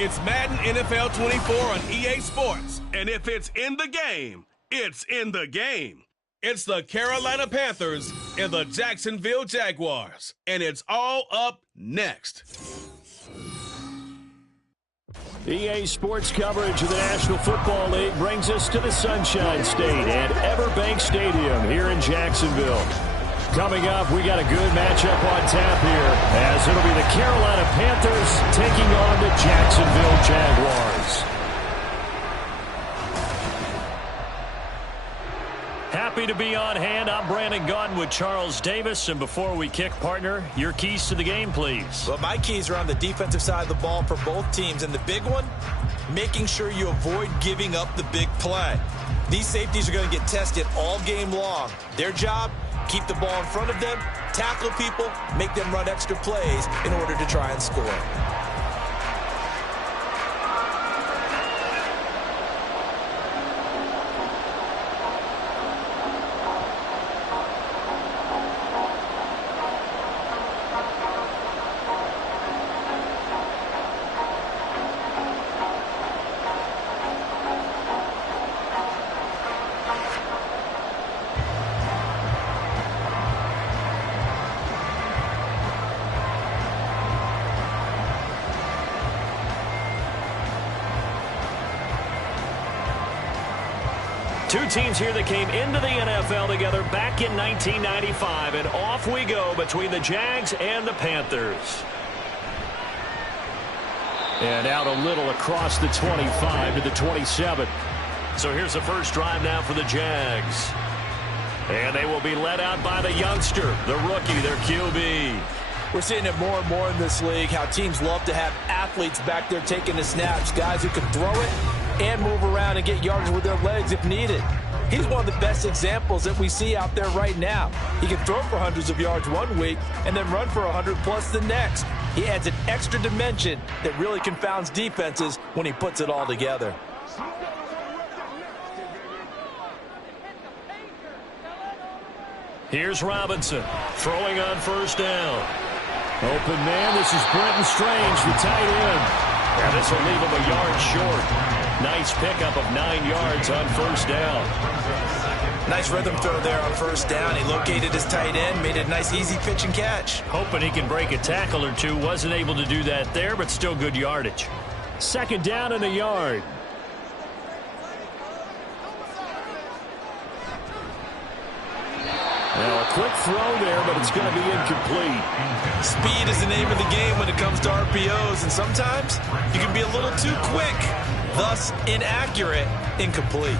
It's Madden NFL 24 on EA Sports. And if it's in the game, it's in the game. It's the Carolina Panthers and the Jacksonville Jaguars. And it's all up next. EA Sports coverage of the National Football League brings us to the Sunshine State at Everbank Stadium here in Jacksonville. Coming up, we got a good matchup on tap here, as it'll be the Carolina Panthers taking on the Jacksonville Jaguars. Happy to be on hand. I'm Brandon Gaudin with Charles Davis. And before we kick, partner, your keys to the game, please. Well, my keys are on the defensive side of the ball for both teams. And the big one, making sure you avoid giving up the big play. These safeties are going to get tested all game long. Their job, keep the ball in front of them, tackle people, make them run extra plays in order to try and score. Two teams here that came into the NFL together back in 1995, and off we go between the Jags and the Panthers. And out a little across the 25 to the 27. So here's the first drive now for the Jags. And they will be led out by the youngster, the rookie, their QB. We're seeing it more and more in this league, how teams love to have athletes back there taking the snaps, guys who can throw it and move around and get yards with their legs if needed. He's one of the best examples that we see out there right now. He can throw for hundreds of yards one week and then run for 100+ the next. He adds an extra dimension that really confounds defenses when he puts it all together. Here's Robinson throwing on first down. Open man, this is Brenton Strange, the tight end. And this will leave him a yard short. Nice pickup of 9 yards on first down. Nice rhythm throw there on first down. He located his tight end, made it a nice easy pitch and catch. Hoping he can break a tackle or two. Wasn't able to do that there, but still good yardage. Second down and a yard. Now a quick throw there, but it's going to be incomplete. Speed is the name of the game when it comes to RPOs, and sometimes you can be a little too quick, thus inaccurate, incomplete.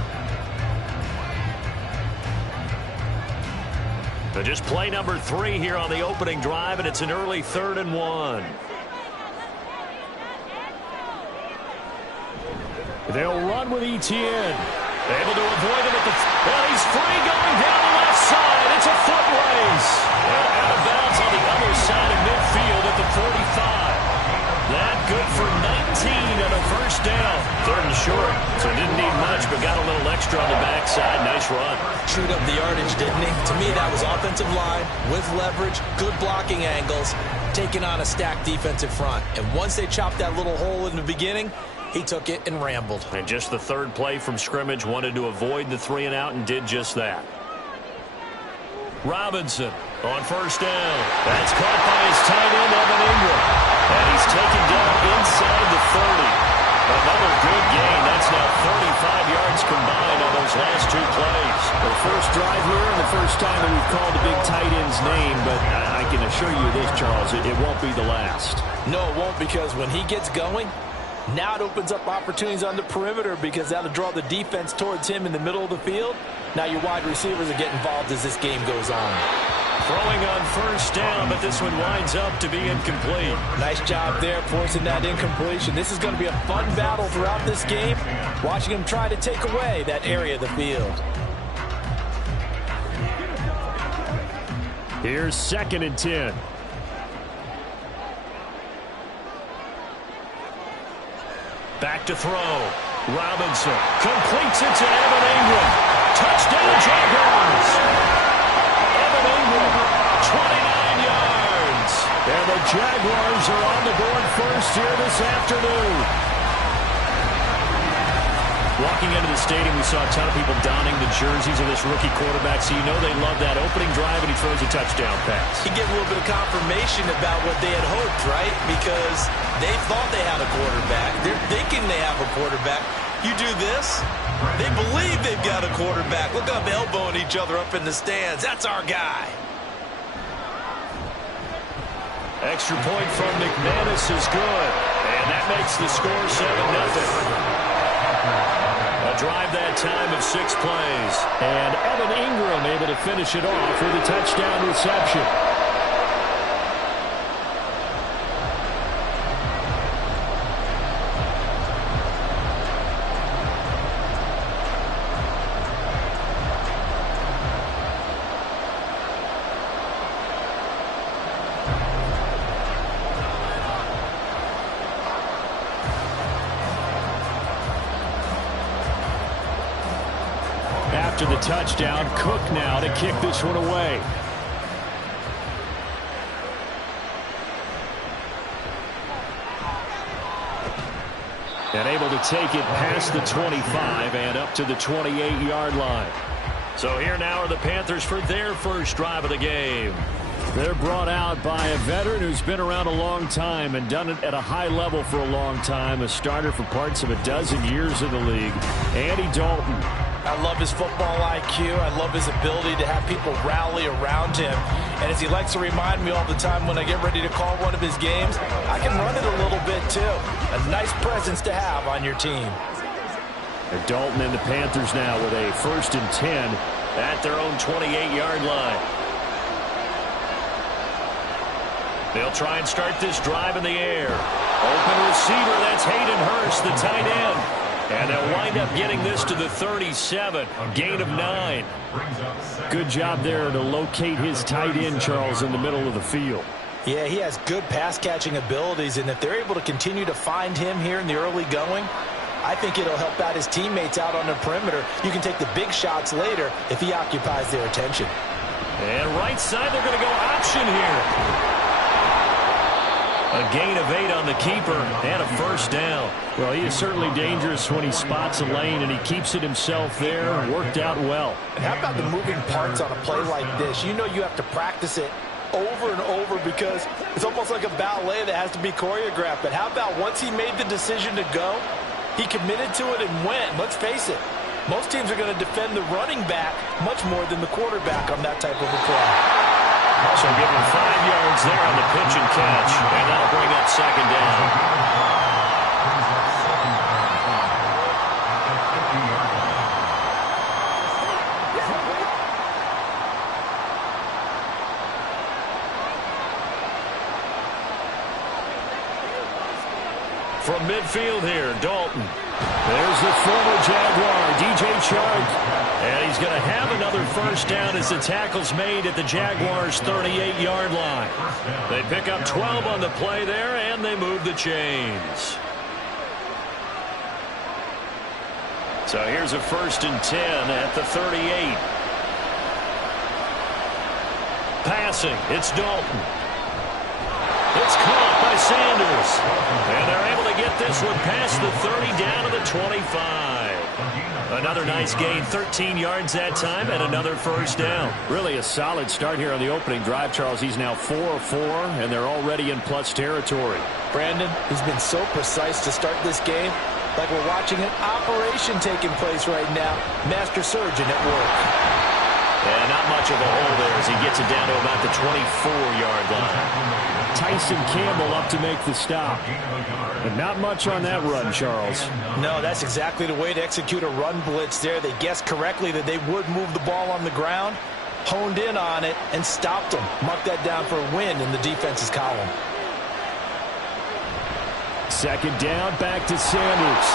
So just play number 3 here on the opening drive, and it's an early 3rd and 1. They'll run with Etienne. Able to avoid him at the... Well, he's free going down the left side. It's a foot race. And out of bounds on the other side of midfield at the 45. That good for 19 and a first down. 3rd and short. So didn't need much, but got a little extra on the backside. Nice run. Chewed up the yardage, didn't he? To me, that was offensive line with leverage, good blocking angles, taking on a stacked defensive front. And once they chopped that little hole in the beginning, he took it and rambled. And just the 3rd play from scrimmage, wanted to avoid the 3 and out and did just that. Robinson on first down. That's caught by his tight end, Evan Ingram. And he's taken down inside the 30. Another good gain. That's now 35 yards combined on those last 2 plays. The first drive here and the first time that we've called the big tight end's name, but I can assure you this, Charles, it won't be the last. No, it won't, because when he gets going, now it opens up opportunities on the perimeter, because that'll draw the defense towards him in the middle of the field. Now your wide receivers are getting involved as this game goes on. Throwing on first down, but this one winds up to be incomplete. Nice job there forcing that incompletion. This is going to be a fun battle throughout this game, watching him try to take away that area of the field. Here's 2nd and 10. Back to throw. Robinson completes it to Evan Ingram. Touchdown, Jaguars. Evan Ingram, 29 yards. And the Jaguars are on the board first here this afternoon. Walking into the stadium, we saw a ton of people donning the jerseys of this rookie quarterback, so you know they love that opening drive, and he throws a touchdown pass. He gave a little bit of confirmation about what they had hoped, right? Because they thought they had a quarterback. They're thinking they have a quarterback. You do this, they believe they've got a quarterback. Look up, elbowing each other up in the stands. That's our guy. Extra point from McManus is good, and that makes the score 7-0. A drive that time of 6 plays. And Evan Ingram able to finish it off with a touchdown reception. After the touchdown, Cook now to kick this one away. And able to take it past the 25 and up to the 28-yard line. So here now are the Panthers for their first drive of the game. They're brought out by a veteran who's been around a long time and done it at a high level for a long time. A starter for parts of a dozen years in the league. Andy Dalton. I love his football IQ. I love his ability to have people rally around him. And as he likes to remind me all the time when I get ready to call one of his games, I can run it a little bit too. A nice presence to have on your team. And Dalton and the Panthers now with a 1st and 10 at their own 28-yard line. They'll try and start this drive in the air. Open receiver, that's Hayden Hurst, the tight end. And they'll wind up getting this to the 37, a gain of 9. Good job there to locate his tight end, Charles, in the middle of the field. Yeah, he has good pass-catching abilities, and if they're able to continue to find him here in the early going, I think it'll help out his teammates out on the perimeter. You can take the big shots later if he occupies their attention. And right side, they're going to go option here. A gain of 8 on the keeper and a 1st down. Well, he is certainly dangerous when he spots a lane, and he keeps it himself there. Worked out well. And how about the moving parts on a play like this? You know you have to practice it over and over because it's almost like a ballet that has to be choreographed. But how about once he made the decision to go, he committed to it and went. Let's face it, most teams are going to defend the running back much more than the quarterback on that type of a play. So give him 5 yards there on the pitch and catch, and that'll bring up 2nd down. From midfield here, Dalton. There's the former Jaguar, DJ Chark. And he's going to have another 1st down as the tackle's made at the Jaguars' 38-yard line. They pick up 12 on the play there, and they move the chains. So here's a 1st and 10 at the 38. Passing, it's Dalton. It's caught by Sanders. And they're able to get this one past the 30 down to the 25. Another nice gain, 13 yards that time, and another 1st down. Really a solid start here on the opening drive, Charles. He's now 4-4, and they're already in plus territory. Brandon, he's been so precise to start this game, like we're watching an operation taking place right now. Master surgeon at work. And not much of a hole there as he gets it down to about the 24-yard line. Tyson Campbell up to make the stop. But not much on that run, Charles. No, that's exactly the way to execute a run blitz there. They guessed correctly that they would move the ball on the ground, honed in on it, and stopped them. Mark that down for a win in the defense's column. 2nd down, back to Sanders.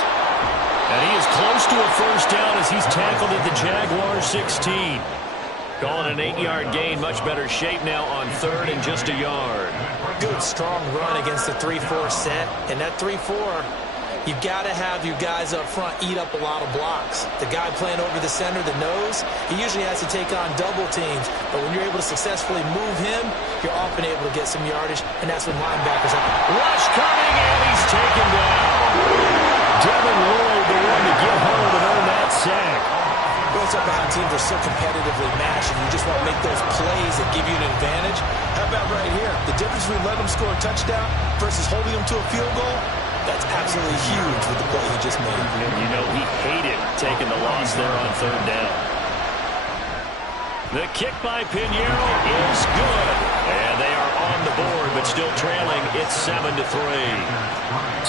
And he is close to a 1st down as he's tackled at the Jaguars' 16. Calling an 8-yard gain, much better shape now on 3rd and just a yard. Good, strong run against the 3-4 set. And that 3-4, you've got to have your guys up front eat up a lot of blocks. The guy playing over the center, the nose, he usually has to take on double teams. But when you're able to successfully move him, you're often able to get some yardage. And that's when linebackers have rush coming, and he's taken down. Devin Lloyd, the one to get home and earn that sack. Well, it's up how teams are so competitively matched, and you just want to make those plays that give you an advantage. How about right here? The difference between letting them score a touchdown versus holding them to a field goal, that's absolutely huge with the play he just made. And you know he hated taking the loss there on third down. The kick by Pinheiro is good. And they are on the board, but still trailing. It's 7-3.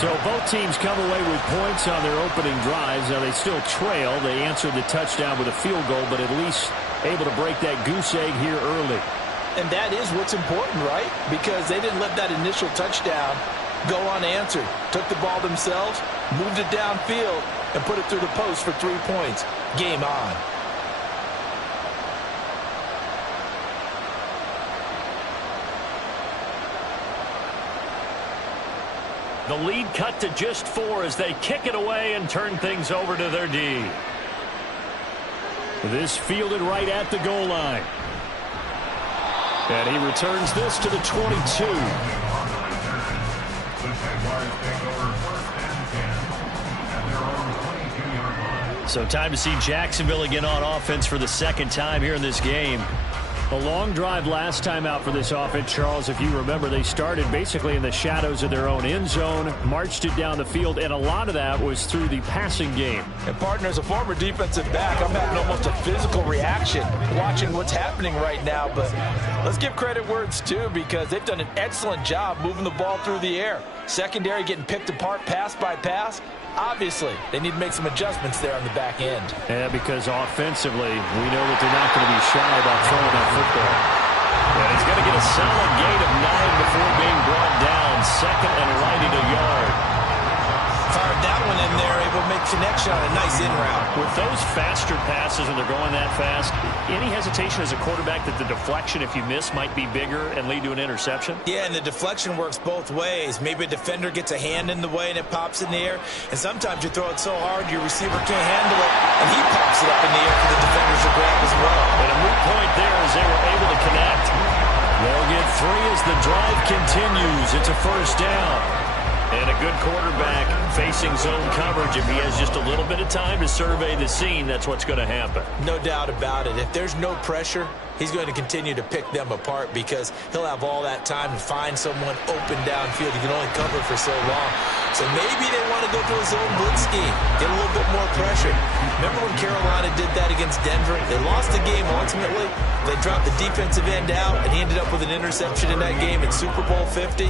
So both teams come away with points on their opening drives. Now they still trail. They answered the touchdown with a field goal, but at least able to break that goose egg here early. And that is what's important, right? Because they didn't let that initial touchdown go unanswered. Took the ball themselves, moved it downfield, and put it through the post for 3 points. Game on. The lead cut to just 4 as they kick it away and turn things over to their D. This fielded right at the goal line. And he returns this to the 22. So time to see Jacksonville again on offense for the second time here in this game. A long drive last time out for this offense, Charles. If you remember, they started basically in the shadows of their own end zone, marched it down the field, and a lot of that was through the passing game. And, partner, as a former defensive back, I'm having almost a physical reaction watching what's happening right now. But let's give credit where it's due, because they've done an excellent job moving the ball through the air. Secondary getting picked apart pass by pass. Obviously, they need to make some adjustments there on the back end. Yeah, because offensively, we know that they're not going to be shy about throwing that football. And he's going to get a solid gain of 9 before being brought down. Second and right at a yard. Fired that one in there, able to make connection on a nice in route. With those faster passes when they're going that fast, any hesitation as a quarterback that the deflection, if you miss, might be bigger and lead to an interception? Yeah, and the deflection works both ways. Maybe a defender gets a hand in the way and it pops in the air, and sometimes you throw it so hard your receiver can't handle it, and he pops it up in the air for the defenders to grab as well. And a moot point there as they were able to connect. They'll get 3 as the drive continues. It's a first down. And a good quarterback facing zone coverage. If he has just a little bit of time to survey the scene, that's what's going to happen. No doubt about it. If there's no pressure, he's going to continue to pick them apart, because he'll have all that time to find someone open downfield. He can only cover for so long. So maybe they want to go to a zone blitz scheme, get a little bit more pressure. Remember when Carolina did that against Denver? They lost the game ultimately. They dropped the defensive end out, and he ended up with an interception in that game in Super Bowl 50.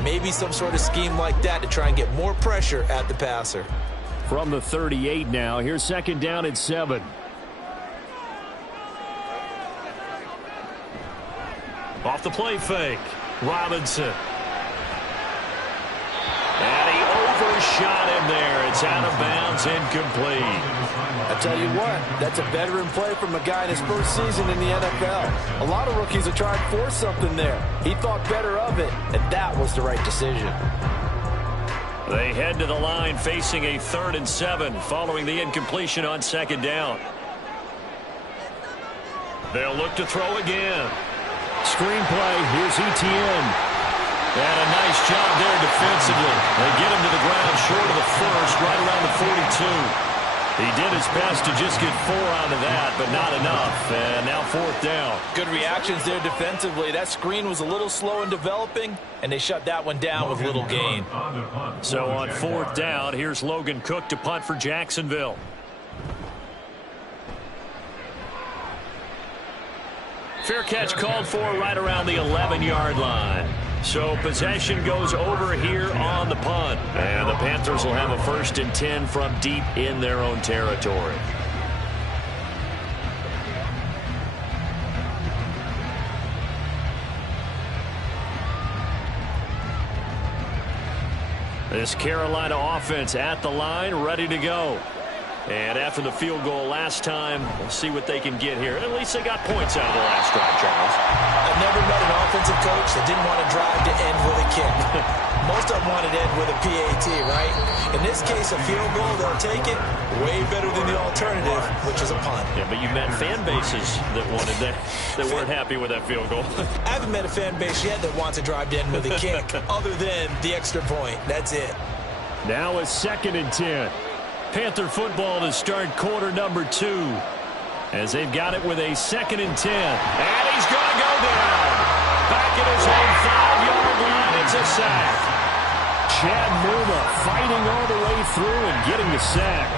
Maybe some sort of scheme like that to try and get more pressure at the passer. From the 38 now, here's second down at 7. Off the play fake, Robinson. And he overshot him there. It's out of bounds, incomplete. I tell you what, that's a veteran play from a guy in his first season in the NFL. A lot of rookies are trying to force something there. He thought better of it, and that was the right decision. They head to the line facing a 3rd and 7 following the incompletion on second down. They'll look to throw again. Screenplay, here's Etienne. And a nice job there defensively. They get him to the ground short of the first, right around the 42. He did his best to just get 4 out of that, but not enough. And now 4th down. Good reactions there defensively. That screen was a little slow in developing, and they shut that one down with little gain. So on 4th down, here's Logan Cook to punt for Jacksonville. Fair catch called for right around the 11-yard line. So possession goes over here on the punt. And the Panthers will have a 1st and 10 from deep in their own territory. This Carolina offense at the line, ready to go. And after the field goal last time, we'll see what they can get here. At least they got points out of the last drive, Charles. I've never met an offensive coach that didn't want to drive to end with a kick. Most of them wanted to end with a PAT, right? In this case, a field goal, they'll take it. Way better than the alternative, which is a punt. Yeah, but you met fan bases that wanted that weren't happy with that field goal. I haven't met a fan base yet that wants to drive to end with a kick, other than the extra point. That's it. Now a 2nd and 10. Panther football to start quarter number 2. As they've got it with a 2nd and 10. And he's going to go down. Back at his own 5-yard line. It's a sack. Chad Muma fighting all the way through and getting the sack.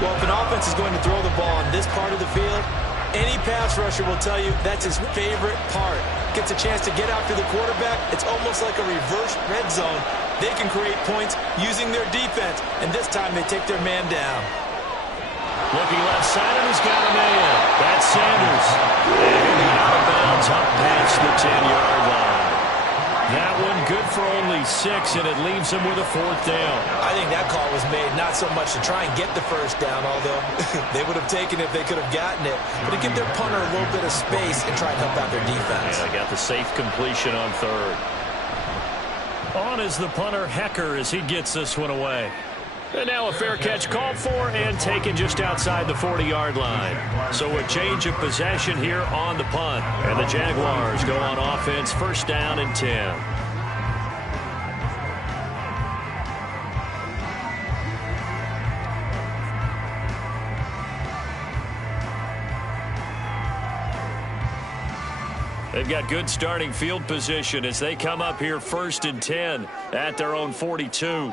Well, if an offense is going to throw the ball on this part of the field, any pass rusher will tell you that's his favorite part. Gets a chance to get after the quarterback. It's almost like a reverse red zone. They can create points using their defense, and this time they take their man down. Looking left side, and he's got a man. That's Sanders. And he'll be out of bounds up past the 10-yard line. That one good for only 6, and it leaves him with a 4th down. I think that call was made not so much to try and get the first down, although they would have taken it if they could have gotten it, but to give their punter a little bit of space and try and help out their defense. Yeah, got the safe completion on 3rd. On is the punter, Hecker, as he gets this one away. And now a fair catch called for and taken just outside the 40-yard line. So a change of possession here on the punt. And the Jaguars go on offense, 1st down and 10. They've got good starting field position as they come up here 1st and 10 at their own 42.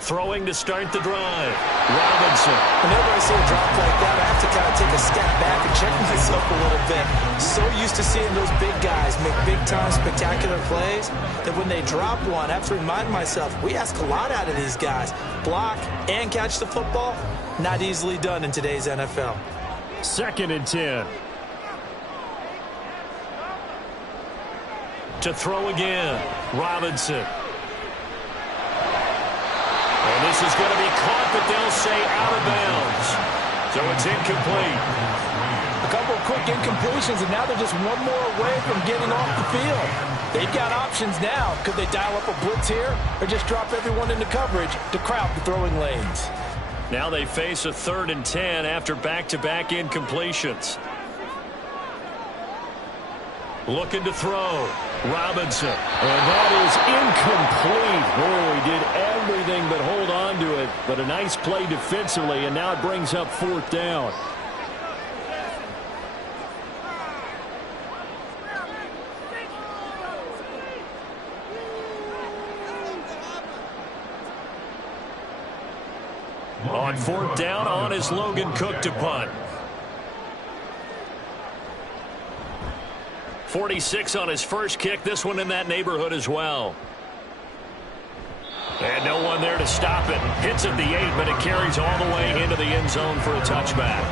Throwing to start the drive. Robinson. Whenever I see a drop like that, I have to kind of take a step back and check myself a little bit. So used to seeing those big guys make big-time spectacular plays that when they drop one, I have to remind myself, we ask a lot out of these guys. Block and catch the football, not easily done in today's NFL. 2nd and 10. To throw again. Robinson. And this is going to be caught, but they'll say out of bounds. So it's incomplete. A couple of quick incompletions, and now they're just one more away from getting off the field. They've got options now. Could they dial up a blitz here or just drop everyone into coverage to crowd the throwing lanes? Now they face a 3rd and 10 after back-to-back incompletions. Looking to throw. Robinson. And that is incomplete. Oh, he did everything but hold on to it. But a nice play defensively, and now it brings up 4th down. On 4th down, on is Logan Cook to punt. 46 on his first kick. This one in that neighborhood as well. And no one there to stop it. Hits at the 8, but it carries all the way into the end zone for a touchback.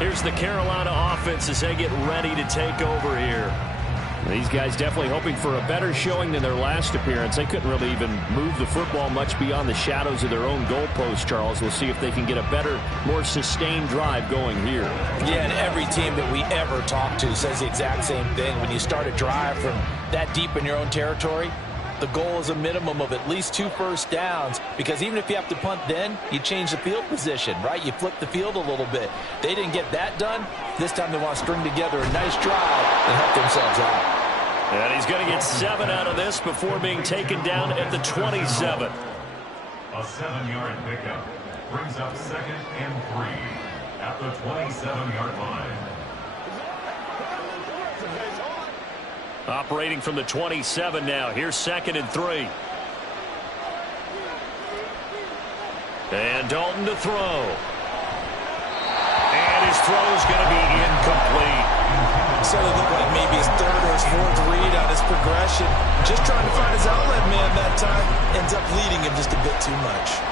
Here's the Carolina offense as they get ready to take over here. These guys definitely hoping for a better showing than their last appearance. They couldn't really even move the football much beyond the shadows of their own goalpost, Charles. We'll see if they can get a better, more sustained drive going here. Yeah, and every team that we ever talk to says the exact same thing. When you start a drive from that deep in your own territory, the goal is a minimum of at least 2 first downs, because even if you have to punt then, you change the field position, right? You flip the field a little bit. They didn't get that done. This time they want to string together a nice drive and help themselves out. And he's going to get 7 out of this before being taken down at the 27. A 7-yard pickup brings up 2nd and 3 at the 27-yard line. Operating from the 27 now. Here's 2nd and 3. And Dalton to throw. And his throw is going to be incomplete. So it looked like maybe his 3rd or his 4th read on his progression. Just trying to find his outlet man that time. Ends up leading him just a bit too much.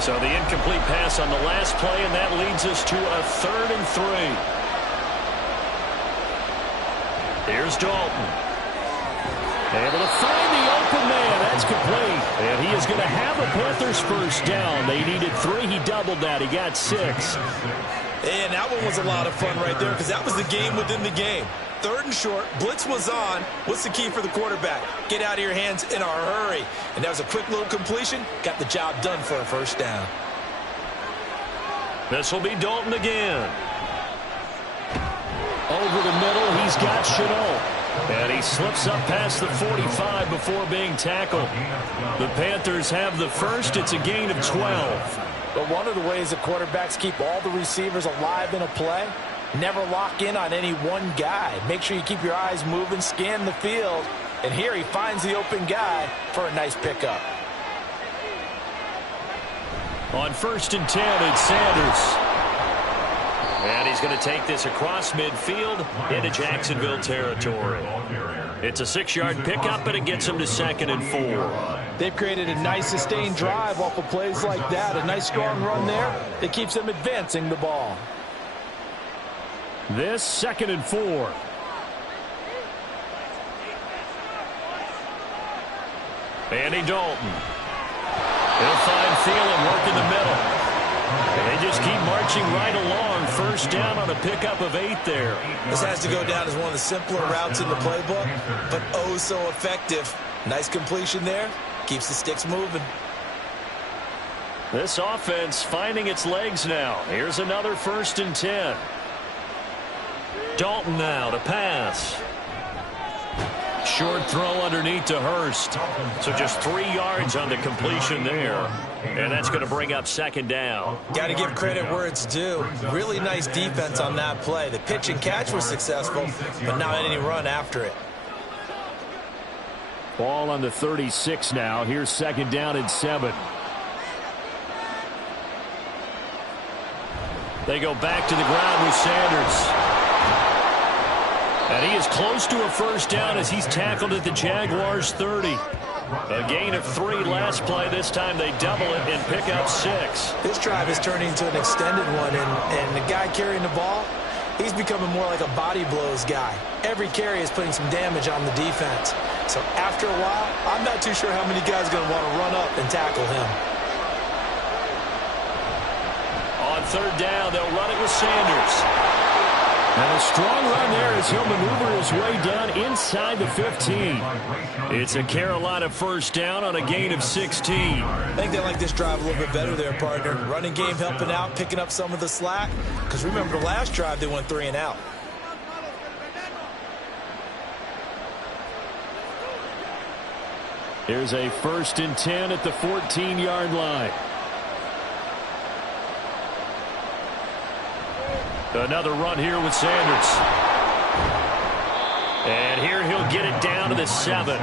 So the incomplete pass on the last play, and that leads us to a 3rd and 3. Here's Dalton. Able to find the open man. That's complete. And he is going to have a Panthers first down. They needed 3. He doubled that. He got 6. And that one was a lot of fun right there, because that was the game within the game. 3rd and short. Blitz was on. What's the key for the quarterback? Get out of your hands in a hurry. And that was a quick little completion. Got the job done for a first down. This will be Dalton again. Over the middle, he's got Chenault. And he slips up past the 45 before being tackled. The Panthers have the first. It's a gain of 12. But one of the ways the quarterbacks keep all the receivers alive in a play, never lock in on any one guy. Make sure you keep your eyes moving, scan the field. And here he finds the open guy for a nice pickup. On 1st and 10, it's Sanders. And he's going to take this across midfield into Jacksonville territory. It's a 6-yard pickup, and it gets him to 2nd and 4. They've created a nice sustained drive off of plays like that. A nice strong run there that keeps them advancing the ball. This 2nd and 4. Andy Dalton. He'll find Thielen work in the middle. And they just keep marching right along. 1st down on a pickup of 8 there. This has to go down as one of the simpler routes in the playbook, but oh so effective. Nice completion there. Keeps the sticks moving. This offense finding its legs now. Here's another 1st and 10. Dalton now to pass. Short throw underneath to Hurst. So just 3 yards on the completion there. And that's going to bring up 2nd down. Got to give credit where it's due. Really nice defense on that play. The pitch and catch was successful, but not any run after it. Ball on the 36 now. Here's 2nd down and 7. They go back to the ground with Sanders. And he is close to a 1st down as he's tackled at the Jaguars 30. A gain of 3 last play. This time they double it and pick up 6. This drive is turning into an extended one, and the guy carrying the ball, he's becoming more like a body blows guy. Every carry is putting some damage on the defense. So after a while, I'm not too sure how many guys are going to want to run up and tackle him. On 3rd down, they'll run it with Sanders. And a strong run there as he'll maneuver his way down inside the 15. It's a Carolina 1st down on a gain of 16. I think they like this drive a little bit better there, partner. Running game helping out, picking up some of the slack. Because remember the last drive, they went 3 and out. Here's a 1st and 10 at the 14-yard line. Another run here with Sanders. And here he'll get it down to the 7.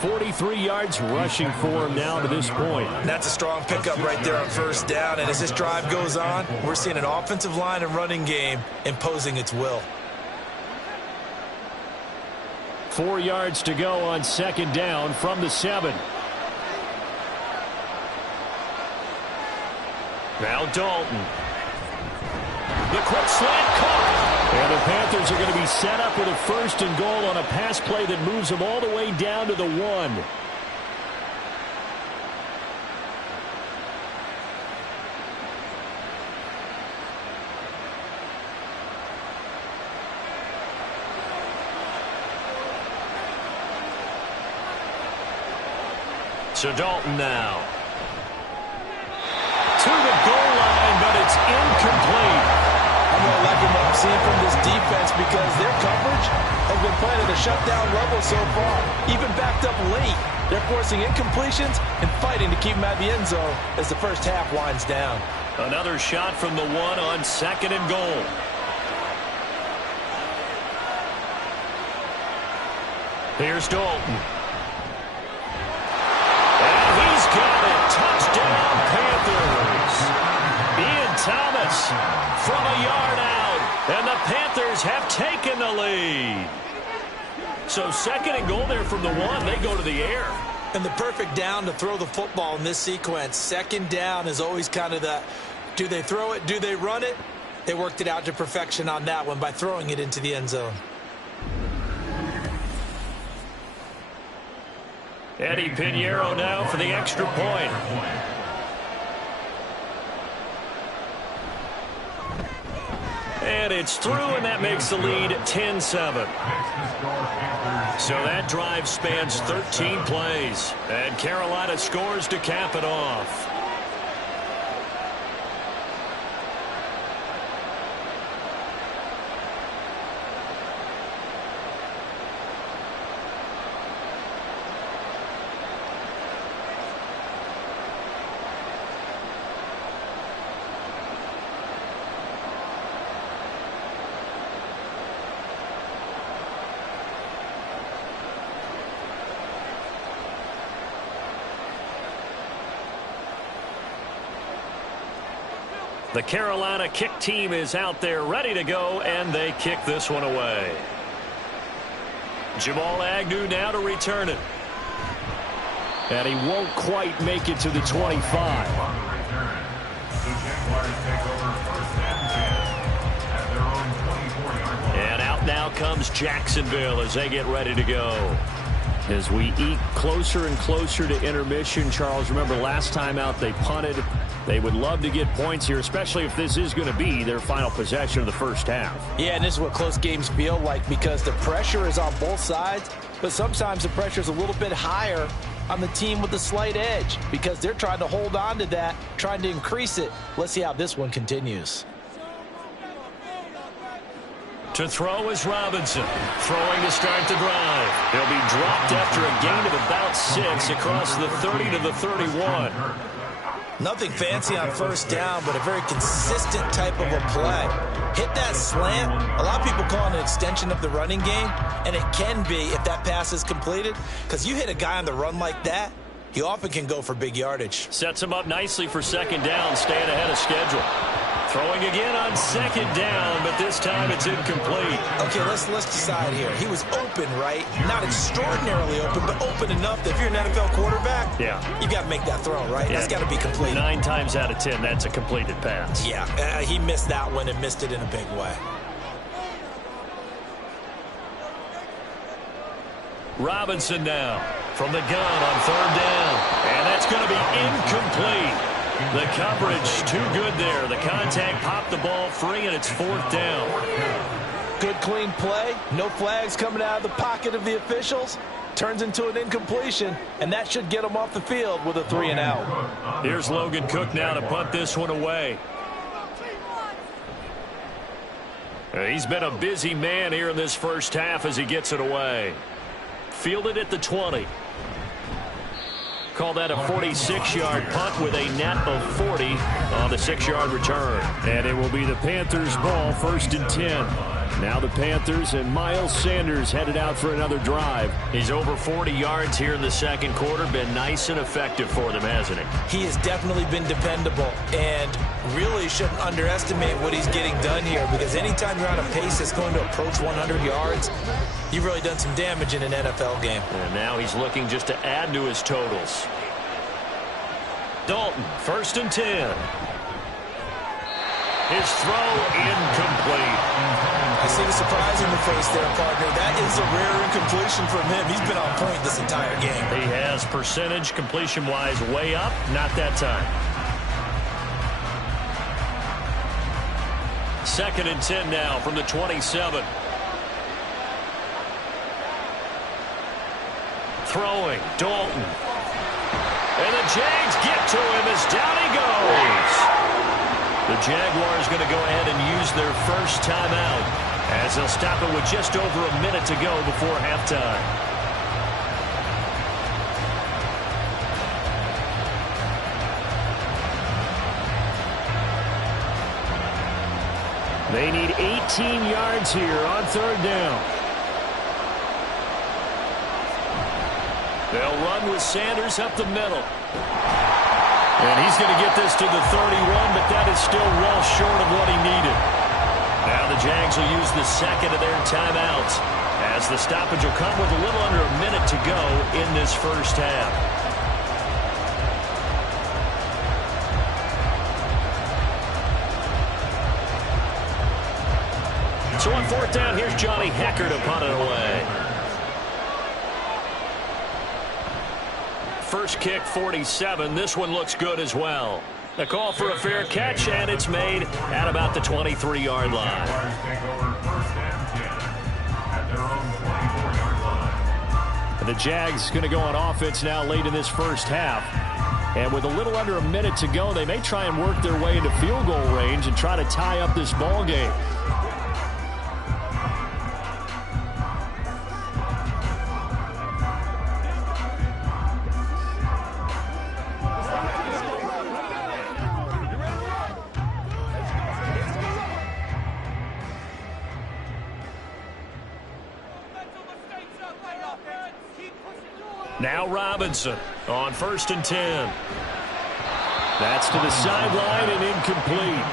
43 yards rushing for him now to this point. That's a strong pickup right there on 1st down. And as this drive goes on, we're seeing an offensive line and running game imposing its will. 4 yards to go on 2nd down from the 7. Now Dalton. The quick slant caught. And the Panthers are going to be set up with a 1st and goal on a pass play that moves them all the way down to the 1. So Dalton now. To the goal line, but it's incomplete. I'm really liking what I'm seeing from this defense because their coverage has been playing at a shutdown level so far. Even backed up late, they're forcing incompletions and fighting to keep them at the end zone as the first half winds down. Another shot from the 1 on 2nd and goal. Here's Dalton. And he's got it. Touchdown, Panthers. Ian Thomas from a yard out. And the Panthers have taken the lead. So 2nd and goal there from the 1. They go to the air. And the perfect down to throw the football in this sequence. 2nd down is always kind of the, do they throw it, do they run it? They worked it out to perfection on that one by throwing it into the end zone. Eddie Pinheiro now for the extra point. And it's through, and that makes the lead 10-7. So that drive spans 13 plays. And Carolina scores to cap it off. The Carolina kick team is out there ready to go, and they kick this one away. Jamal Agnew now to return it. And he won't quite make it to the 25. On the return, the Jaguars take over 1st and 10 at their own 24-yard line. And out now comes Jacksonville as they get ready to go. As we eke closer and closer to intermission, Charles, remember last time out they punted. They would love to get points here, especially if this is going to be their final possession of the first half. Yeah, and this is what close games feel like because the pressure is on both sides, but sometimes the pressure is a little bit higher on the team with the slight edge because they're trying to hold on to that, trying to increase it. Let's see how this one continues. To throw is Robinson. Throwing to start the drive. He'll be dropped after a gain of about 6 across the 30 to the 31. Nothing fancy on first down, but a very consistent type of a play. Hit that slant. A lot of people call it an extension of the running game, and it can be if that pass is completed, because you hit a guy on the run like that, he often can go for big yardage. Sets him up nicely for second down, staying ahead of schedule. Throwing again on second down, but this time it's incomplete. Okay, let's decide here. He was open, right? Not extraordinarily open, but open enough that if you're an NFL quarterback, you got to make that throw, right? Yeah. That's got to be complete. 9 times out of 10, that's a completed pass. Yeah, he missed that one and missed it in a big way. Robinson now from the gun on third down. And that's going to be incomplete. The coverage too good there. The contact popped the ball free, and it's 4th down. Good, clean play. No flags coming out of the pocket of the officials. Turns into an incompletion, and that should get him off the field with a 3 and out. Here's Logan Cook now to punt this one away. He's been a busy man here in this first half as he gets it away. Fielded at the 20. Call that a 46-yard punt with a net of 40 on the 6-yard return. And it will be the Panthers' ball, 1st and 10. Now the Panthers and Miles Sanders headed out for another drive. He's over 40 yards here in the second quarter. Been nice and effective for them, hasn't he? He has definitely been dependable and really shouldn't underestimate what he's getting done here because anytime you're on a pace that's going to approach 100 yards, you've really done some damage in an NFL game. And now he's looking just to add to his totals. Dalton, 1st and 10. His throw incomplete. I see the surprise in the face there, partner. That is a rare incompletion from him. He's been on point this entire game. He has percentage completion-wise way up. Not that time. 2nd and 10 now from the 27. Throwing, Dalton. And the Jags get to him as down he goes. The Jaguars going to go ahead and use their first timeout as they'll stop it with just over a minute to go before halftime. They need 18 yards here on third down. They'll run with Sanders up the middle. And he's going to get this to the 31, but that is still well short of what he needed. Now the Jags will use the second of their timeouts as the stoppage will come with a little under a minute to go in this first half. So on 4th down, here's Johnny Hecker to punt it away. First kick, 47. This one looks good as well. A call for a fair catch, and it's made at about the 23-yard line. And the Jags going to go on offense now late in this first half. And with a little under a minute to go, they may try and work their way into field goal range and try to tie up this ball game. Now Robinson on 1st and 10. That's to the sideline and incomplete.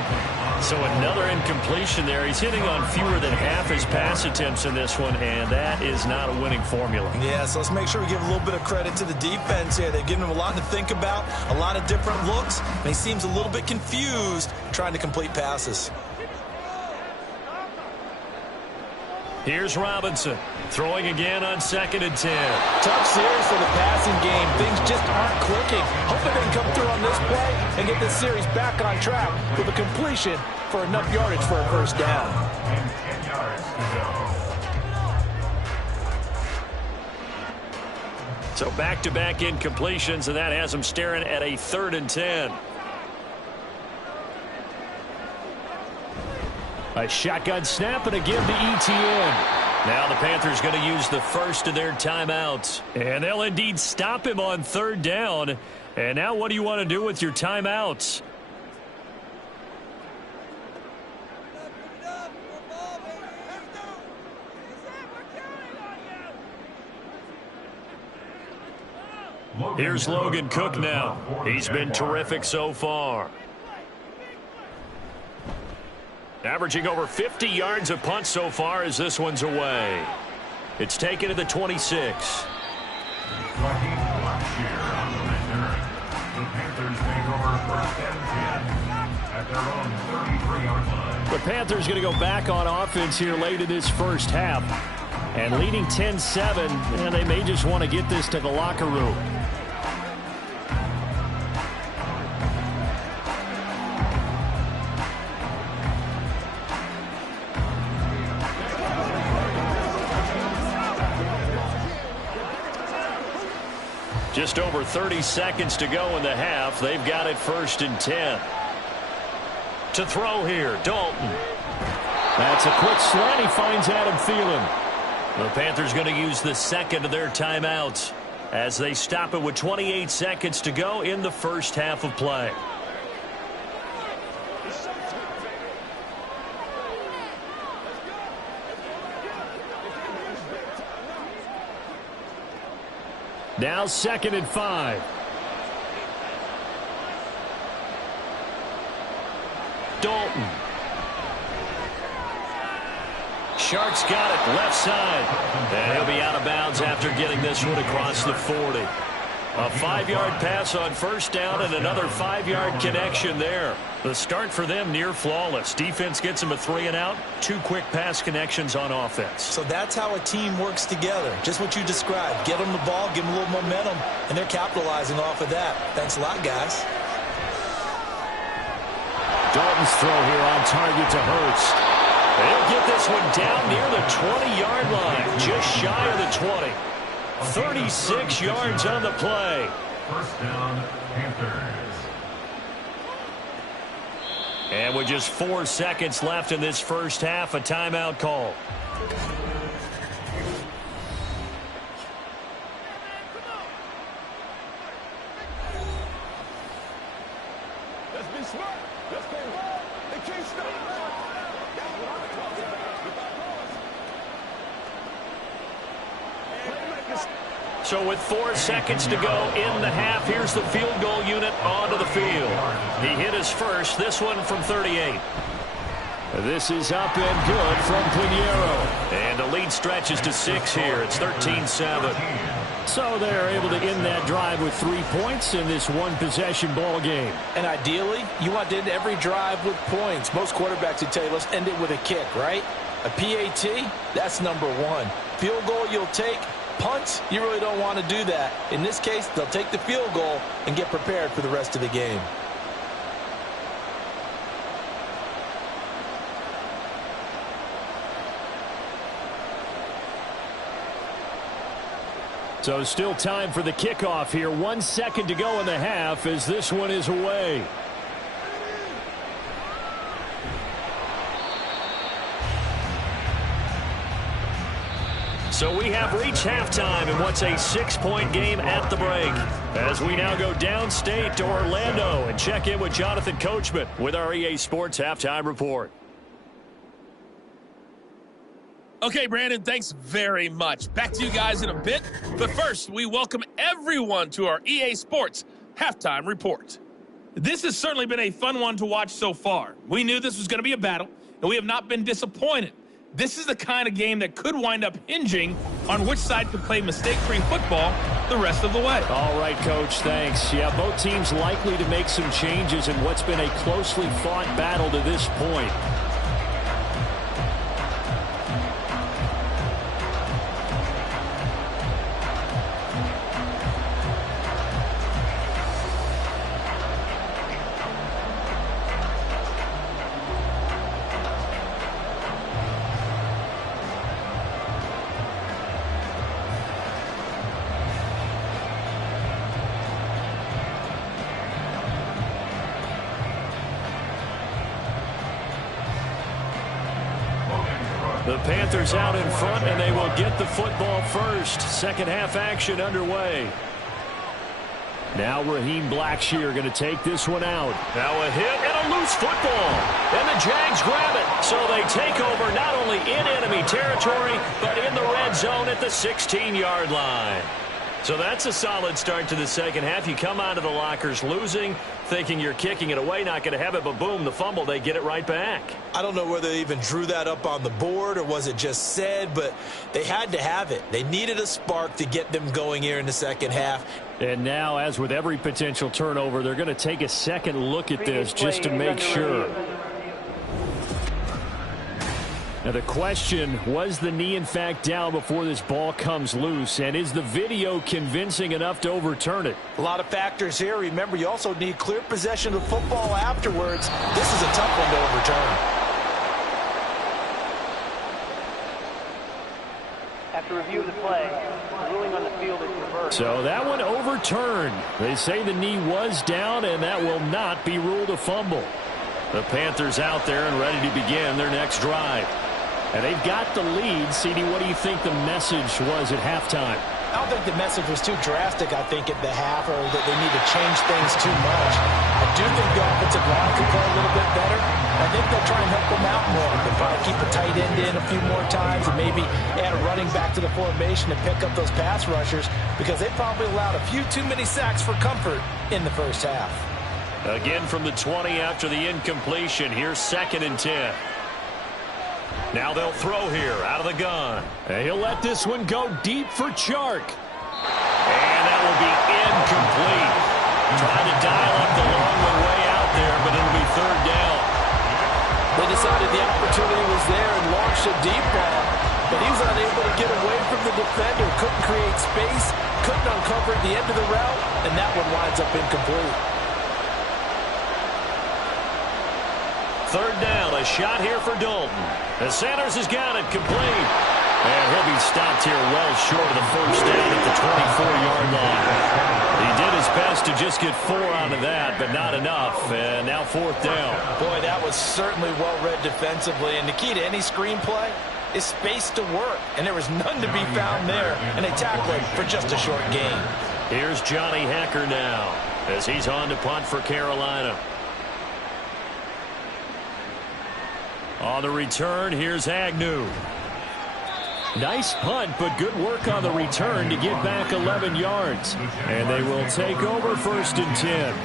So another incompletion there. He's hitting on fewer than half his pass attempts in this one, and that is not a winning formula. Yeah, so let's make sure we give a little bit of credit to the defense here. They've given him a lot to think about, a lot of different looks, and he seems a little bit confused trying to complete passes. Here's Robinson, throwing again on 2nd and 10. Tough series for the passing game. Things just aren't clicking. Hoping they can come through on this play and get this series back on track with a completion for enough yardage for a first down. And 10 yards to go. So back-to-back incompletions, and that has him staring at a 3rd and 10. A shotgun snap and again to ETN. Now the Panthers going to use the first of their timeouts. And they'll indeed stop him on 3rd down. And now what do you want to do with your timeouts? Here's Logan Cook now. He's been terrific so far. Averaging over 50 yards a punt so far as this one's away. It's taken to the 26. The Panthers going to go back on offense here late in this first half. And leading 10-7, and they may just want to get this to the locker room. Just over 30 seconds to go in the half. They've got it 1st and 10. To throw here, Dalton. That's a quick slant. He finds Adam Thielen. The Panthers going to use the second of their timeouts as they stop it with 28 seconds to go in the first half of play. Now 2nd and 5. Dalton. Sharks got it left side. And he'll be out of bounds after getting this one across the 40. A 5-yard pass on 1st down and another 5-yard connection there. The start for them near flawless. Defense gets them a 3-and-out. 2 quick pass connections on offense. So that's how a team works together. Just what you described. Get them the ball, give them a little momentum, and they're capitalizing off of that. Thanks a lot, guys. Dalton's throw here on target to Hurst. They'll get this one down near the 20-yard line. Just shy of the 20. 36 yards on the play. First down, Panthers. And with just 4 seconds left in this first half, a timeout call. Let's be smart. Let's play ball. They can't stop. So with 4 seconds to go in the half, here's the field goal unit onto the field. He hit his first, this one from 38. This is up and good from Pinheiro. And the lead stretches to 6 here. It's 13-7. So they're able to end that drive with 3 points in this one-possession ball game. And ideally, you want to end every drive with points. Most quarterbacks would tell you, let's end it with a kick, right? A PAT, that's number 1. Field goal you'll take. Punts, you really don't want to do that. In this case, they'll take the field goal and get prepared for the rest of the game. So still time for the kickoff here. 1 second to go in the half as this one is away. So we have reached halftime in what's a 6-point game at the break. As we now go downstate to Orlando and check in with Jonathan Coachman with our EA Sports Halftime Report. Okay, Brandon, thanks very much. Back to you guys in a bit. But first, we welcome everyone to our EA Sports Halftime Report. This has certainly been a fun one to watch so far. We knew this was going to be a battle, and we have not been disappointed. This is the kind of game that could wind up hinging on which side can play mistake-free football the rest of the way. All right, Coach, thanks. Yeah, both teams likely to make some changes in what's been a closely fought battle to this point. The Panthers out in front, and they will get the football first. Second half action underway. Now Raheem Blackshear going to take this one out. Now a hit and a loose football. And the Jags grab it. So they take over not only in enemy territory, but in the red zone at the 16-yard line. So that's a solid start to the second half. You come out of the lockers losing, thinking you're kicking it away, not going to have it, but boom, the fumble, they get it right back. I don't know whether they even drew that up on the board or was it just said, but they had to have it. They needed a spark to get them going here in the second half. And now, as with every potential turnover, they're going to take a second look at this just to make sure. Now the question, was the knee in fact down before this ball comes loose? And is the video convincing enough to overturn it? A lot of factors here. Remember, you also need clear possession of football afterwards. This is a tough one to overturn. After review of the play, the ruling on the field is reversed. So that one overturned. They say the knee was down, and that will not be ruled a fumble. The Panthers out there and ready to begin their next drive. And they've got the lead. CD, what do you think the message was at halftime? I don't think the message was too drastic, I think, at the half, or that they need to change things too much. I do think the offensive line could play a little bit better. I think they'll try and help them out more. They'll probably keep a tight end in a few more times and maybe add a running back to the formation and pick up those pass rushers, because they probably allowed a few too many sacks for comfort in the first half. Again from the 20 after the incompletion. Here's 2nd and 10. Now they'll throw here out of the gun. And he'll let this one go deep for Chark. And that will be incomplete. Trying to dial up the long one way out there, but it'll be 3rd down. They decided the opportunity was there and launched a deep ball, but he was unable to get away from the defender. Couldn't create space, couldn't uncover at the end of the route, and that one winds up incomplete. 3rd down, a shot here for Dalton. And Sanders has got it complete. And he'll be stopped here well short of the first down at the 24-yard line. He did his best to just get 4 out of that, but not enough. And now 4th down. Boy, that was certainly well-read defensively. And the key to any screenplay is space to work. And there was none to be found there. And they tackle him for just a short gain. Here's Johnny Hecker now as he's on to punt for Carolina. On the return, here's Agnew. Nice punt, but good work on the return to get back 11 yards. And they will take over 1st and 10.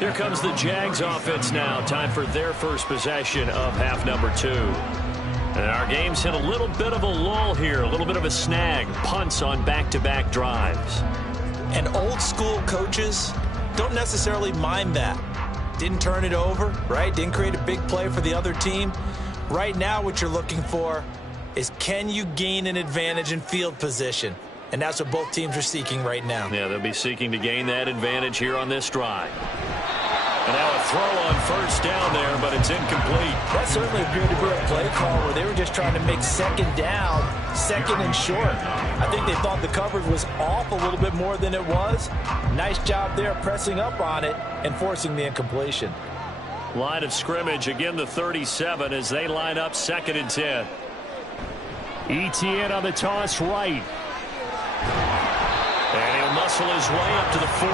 Here comes the Jags offense now. Time for their first possession of half number 2. And our game's hit a little bit of a lull here, a little bit of a snag. Punts on back-to-back drives. And old-school coaches don't necessarily mind that. Didn't turn it over, right? Didn't create a big play for the other team. Right now, what you're looking for is, can you gain an advantage in field position? And that's what both teams are seeking right now. Yeah, they'll be seeking to gain that advantage here on this drive. And now a throw on 1st down there, but it's incomplete. That certainly appeared to be a play call where they were just trying to make 2nd down, 2nd and short. I think they thought the coverage was off a little bit more than it was. Nice job there pressing up on it and forcing the incompletion. Line of scrimmage, again the 37 as they line up 2nd and 10. Etienne on the toss right. And he'll muscle his way up to the 43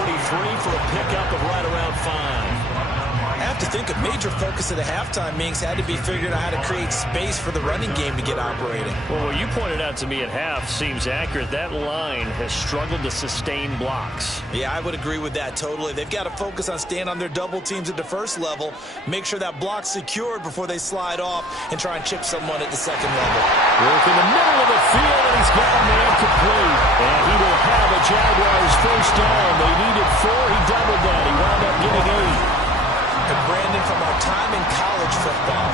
for a pickup of right around 5. to think a major focus of the halftime meetings had to be figuring out how to create space for the running game to get operating. Well, what you pointed out to me at half seems accurate. That line has struggled to sustain blocks. Yeah, I would agree with that totally. They've got to focus on staying on their double teams at the first level, make sure that block's secured before they slide off and try and chip someone at the second level. Work in the middle of the field, and he's got a man complete. And he will have a Jaguars first down. They needed 4. He doubled that. He wound up getting 8. And Brandon, from our time in college football,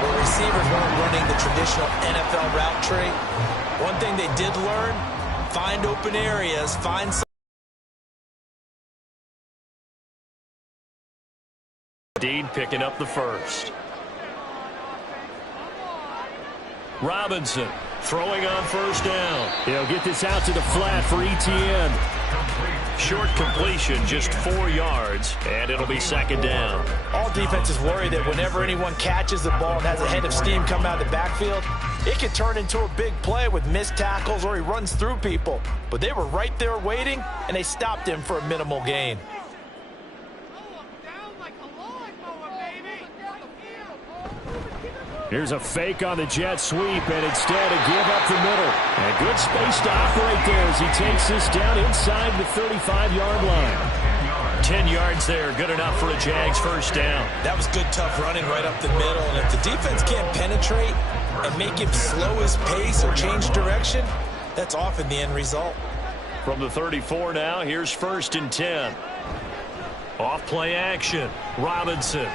where receivers weren't running the traditional NFL route tree, one thing they did learn, find open areas, find some. Dean picking up the first. Robinson throwing on first down. He'll get this out to the flat for Etienne. Short completion, just 4 yards, and it'll be second down. All defenses worry that whenever anyone catches the ball and has a head of steam come out of the backfield, it can turn into a big play with missed tackles or he runs through people. But they were right there waiting, and they stopped him for a minimal gain. Here's a fake on the jet sweep, and instead a give up the middle. And good space to operate there as he takes this down inside the 35-yard line. 10 yards there, good enough for a Jags first down. That was good, tough running right up the middle. And if the defense can't penetrate and make him slow his pace or change direction, that's often the end result. From the 34 now, here's 1st and 10. Off play action, Robinson.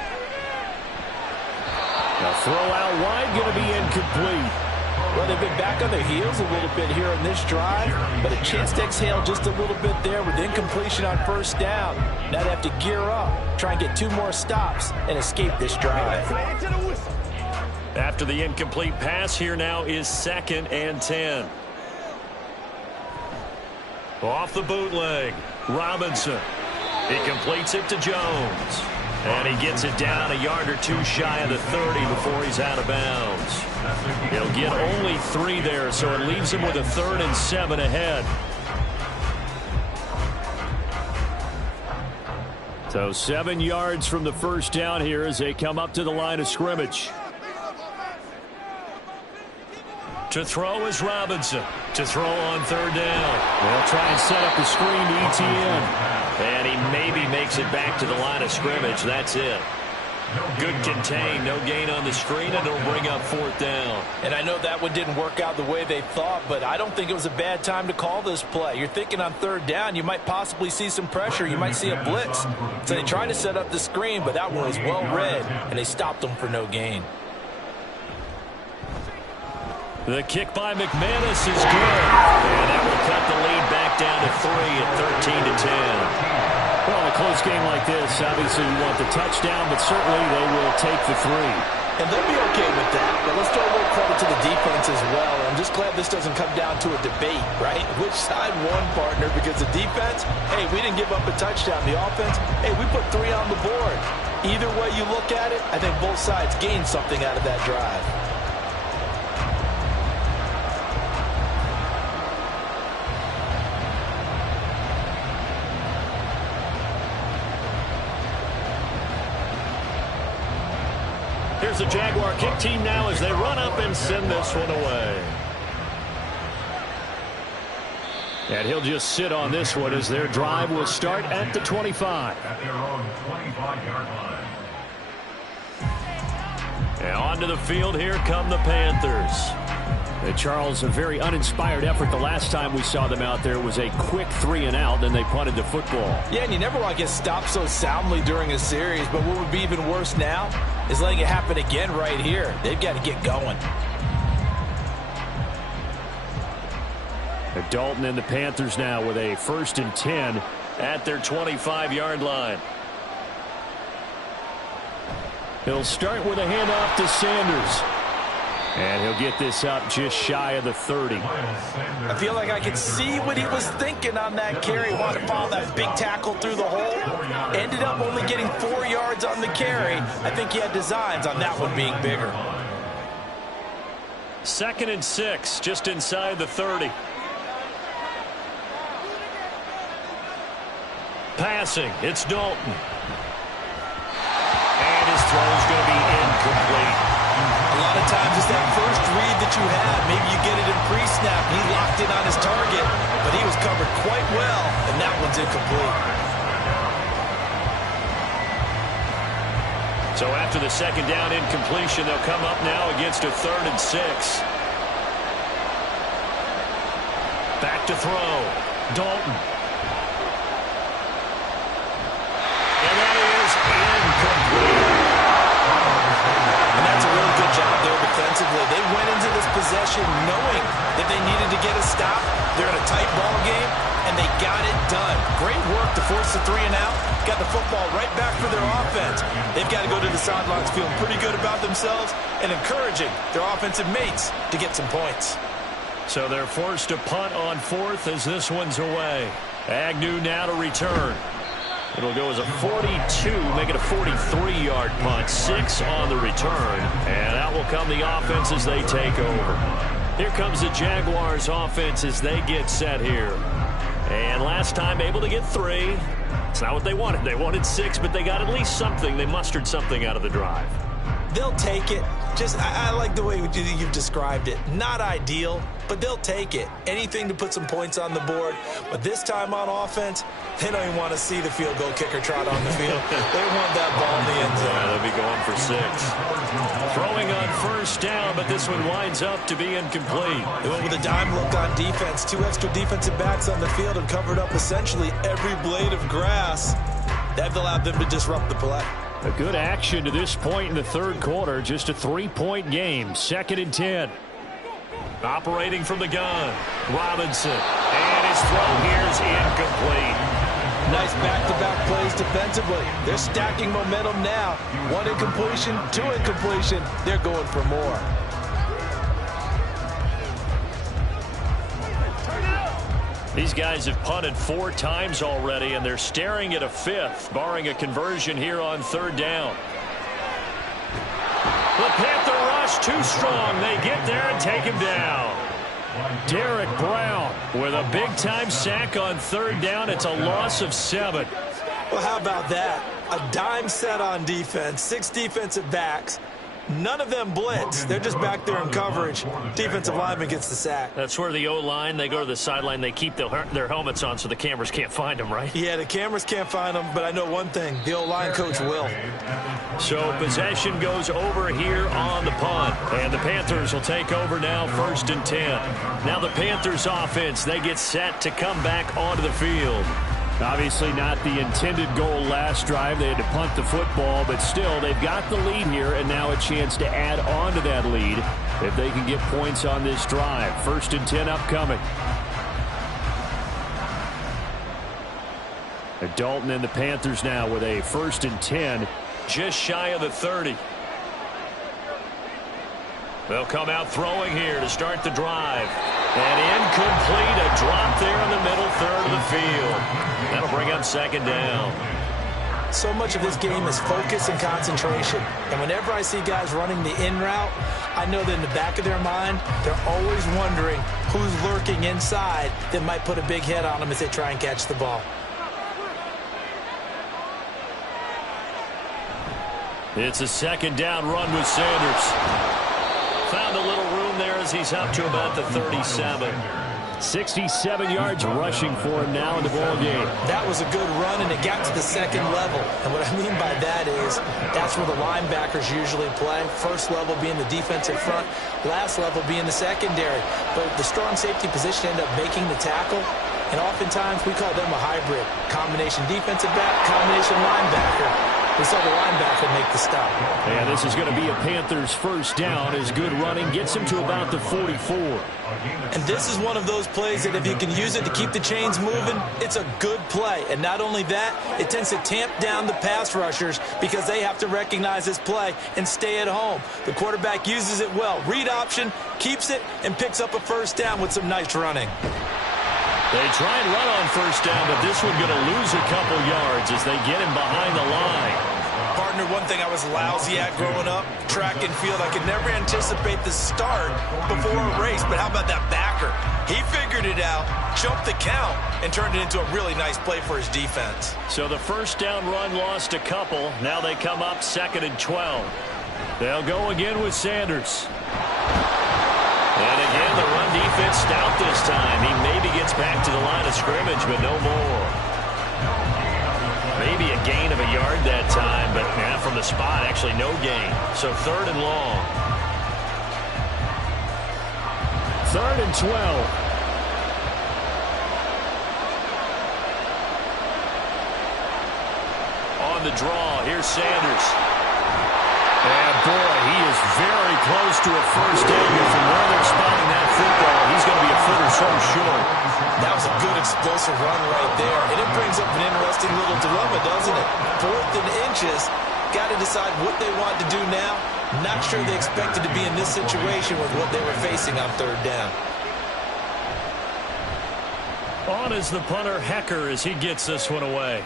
A throw out wide, going to be incomplete. Well, they've been back on their heels a little bit here on this drive, but a chance to exhale just a little bit there with incompletion on first down. Now they have to gear up, try and get 2 more stops, and escape this drive. After the incomplete pass, here now is 2nd and 10. Off the bootleg, Robinson. He completes it to Jones. And he gets it down a yard or 2 shy of the 30 before he's out of bounds. He'll get only 3 there, so it leaves him with a 3rd and 7 ahead. So 7 yards from the first down here as they come up to the line of scrimmage. To throw is Robinson. To throw on 3rd down. They'll try and set up the screen to Etienne. And he maybe makes it back to the line of scrimmage. That's it. Good contain. No gain on the screen, and it'll bring up 4th down. And I know that one didn't work out the way they thought, but I don't think it was a bad time to call this play. You're thinking on 3rd down, you might possibly see some pressure. You might see a blitz. So they tried to set up the screen, but that one was well read, and they stopped them for no gain. The kick by McManus is good. And that will cut the lead back down to 3 at 13-10. Well, in a close game like this, obviously you want the touchdown, but certainly they will take the 3. And they'll be okay with that, but let's throw a little credit to the defense as well. I'm just glad this doesn't come down to a debate, right? Which side won, partner? Because the defense, hey, we didn't give up a touchdown. The offense, hey, we put 3 on the board. Either way you look at it, I think both sides gained something out of that drive. Here's the Jaguar kick team now as they run up and send this one away. And he'll just sit on this one as their drive will start at the 25. At their own 25-yard line. And onto the field, here come the Panthers. And Charles, a very uninspired effort the last time we saw them out there. Was a quick 3 and out, then they punted the football. Yeah, and you never want to get stopped so soundly during a series, but what would be even worse now is letting it happen again right here. They've got to get going. Dalton and the Panthers now with a 1st and 10 at their 25-yard line. He'll start with a handoff to Sanders. And he'll get this up just shy of the 30. I feel like I can see what he was thinking on that carry. Wanted to follow that big tackle through the hole. Ended up only getting 4 yards on the carry. I think he had designs on that one being bigger. 2nd and 6, just inside the 30. Passing, it's Dalton. what you had. Maybe you get it in pre-snap. He locked in on his target, but he was covered quite well, and that one's incomplete. So after the second down incompletion, they'll come up now against a 3rd and 6. Back to throw. Dalton. And that is incomplete. And that's a really good job there defensively. They went into this possession knowing that they needed to get a stop. They're in a tight ball game, and they got it done. Great work to force the 3 and out. Got the football right back for their offense. They've got to go to the sidelines feeling pretty good about themselves and encouraging their offensive mates to get some points. So they're forced to punt on 4th as this one's away. Agnew now to return. It'll go as a 42, make it a 43-yard punt. 6 on the return. And out will come the offense as they take over. Here comes the Jaguars offense as they get set here. And last time able to get 3. It's not what they wanted. They wanted 6, but they got at least something. They mustered something out of the drive. They'll take it. I like the way you've described it. Not ideal, but they'll take it. Anything to put some points on the board. But this time on offense, they don't even want to see the field goal kicker trot on the field. They want that ball in the end zone. Yeah, they'll be going for 6. Throwing on 1st down, but this one winds up to be incomplete. They went with a dime look on defense. 2 extra defensive backs on the field and covered up essentially every blade of grass. That allowed them to disrupt the play. A good action to this point in the 3rd quarter. Just a 3-point game. 2nd and 10. Operating from the gun. Robinson. And his throw here is incomplete. Nice back-to-back plays defensively. They're stacking momentum now. 1 incompletion, 2 incompletion. They're going for more. These guys have punted 4 times already, and they're staring at a 5th, barring a conversion here on 3rd down. The Panther rush too strong. They get there and take him down. Derek Brown with a big-time sack on 3rd down. It's a loss of 7. Well, how about that? A dime set on defense, 6 defensive backs. None of them blitz. They're just back there in coverage. Defensive lineman gets the sack. That's where the O-line, they go to the sideline, they keep their helmets on so the cameras can't find them, right? Yeah, the cameras can't find them, but I know one thing. The O-line coach will. So possession goes over here on the punt. And the Panthers will take over now, 1st and 10. Now the Panthers offense, they get set to come back onto the field. Obviously not the intended goal last drive. They had to punt the football, but still, they've got the lead here, and now a chance to add on to that lead if they can get points on this drive. 1st and 10 upcoming. Dalton and the Panthers now with a 1st and 10, just shy of the 30. They'll come out throwing here to start the drive. And incomplete, a drop there in the middle 3rd of the field. That'll bring up 2nd down. So much of this game is focus and concentration. And whenever I see guys running the in route, I know that in the back of their mind, they're always wondering who's lurking inside that might put a big hit on them as they try and catch the ball. It's a 2nd down run with Sanders. Found a little room there as he's up to about the 37. 67 yards rushing for him now in the ball game. That was a good run, and it got to the 2nd level. And what I mean by that is that's where the linebackers usually play. 1st level being the defensive front, last level being the secondary. But the strong safety position ended up making the tackle. And oftentimes we call them a hybrid. Combination defensive back, combination linebacker. We saw the linebacker make the stop. And this is going to be a Panthers 1st down as good running gets him to about the 44. And this is one of those plays that if you can use it to keep the chains moving, it's a good play. And not only that, it tends to tamp down the pass rushers because they have to recognize this play and stay at home. The quarterback uses it well. Read option, keeps it, and picks up a 1st down with some nice running. They try and run on 1st down, but this one going to lose a couple yards as they get him behind the line. Partner, one thing I was lousy at growing up, track and field, I could never anticipate the start before a race, but how about that backer? He figured it out, jumped the count, and turned it into a really nice play for his defense. So the 1st down run lost a couple. Now they come up 2nd and 12. They'll go again with Sanders. And again, the run defense stout this time. He maybe gets back to the line of scrimmage, but no more. Maybe a gain of a yard that time, but from the spot, actually no gain. So 3rd and long. 3rd and 12. On the draw, here's Sanders. And boy, he is very close to a first down. From where they're spotting that football, he's going to be a foot or so short. That was a good explosive run right there. And it brings up an interesting little dilemma, doesn't it? 4th and inches. Got to decide what they want to do now. Not sure they expected to be in this situation with what they were facing on 3rd down. On is the punter, Hecker, as he gets this one away.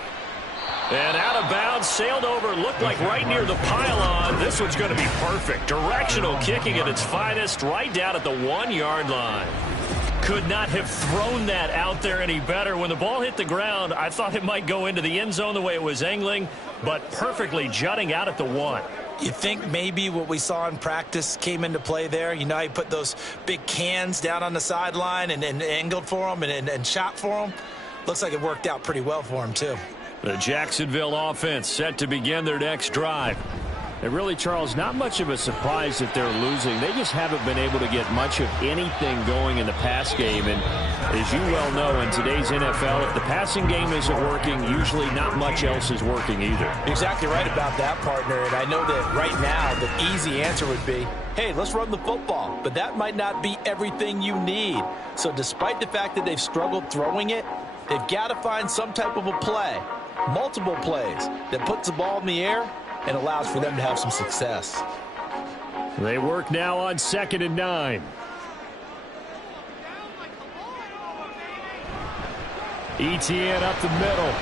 And out of bounds, sailed over, looked like right near the pylon. This one's going to be perfect. Directional kicking at its finest, right down at the 1-yard line. Could not have thrown that out there any better. When the ball hit the ground, I thought it might go into the end zone the way it was angling, but perfectly jutting out at the 1. You think maybe what we saw in practice came into play there? You know, he put those big cans down on the sideline and angled for them and shot for them. Looks like it worked out pretty well for him, too. The Jacksonville offense set to begin their next drive. And really, Charles, not much of a surprise that they're losing. They just haven't been able to get much of anything going in the pass game. And as you well know, in today's NFL, if the passing game isn't working, usually not much else is working either. Exactly right about that, partner. And I know that right now the easy answer would be, hey, let's run the football. But that might not be everything you need. So despite the fact that they've struggled throwing it, they've got to find some type of a play, multiple plays, that puts the ball in the air and allows for them to have some success. They work now on 2nd and 9. Etienne up the middle.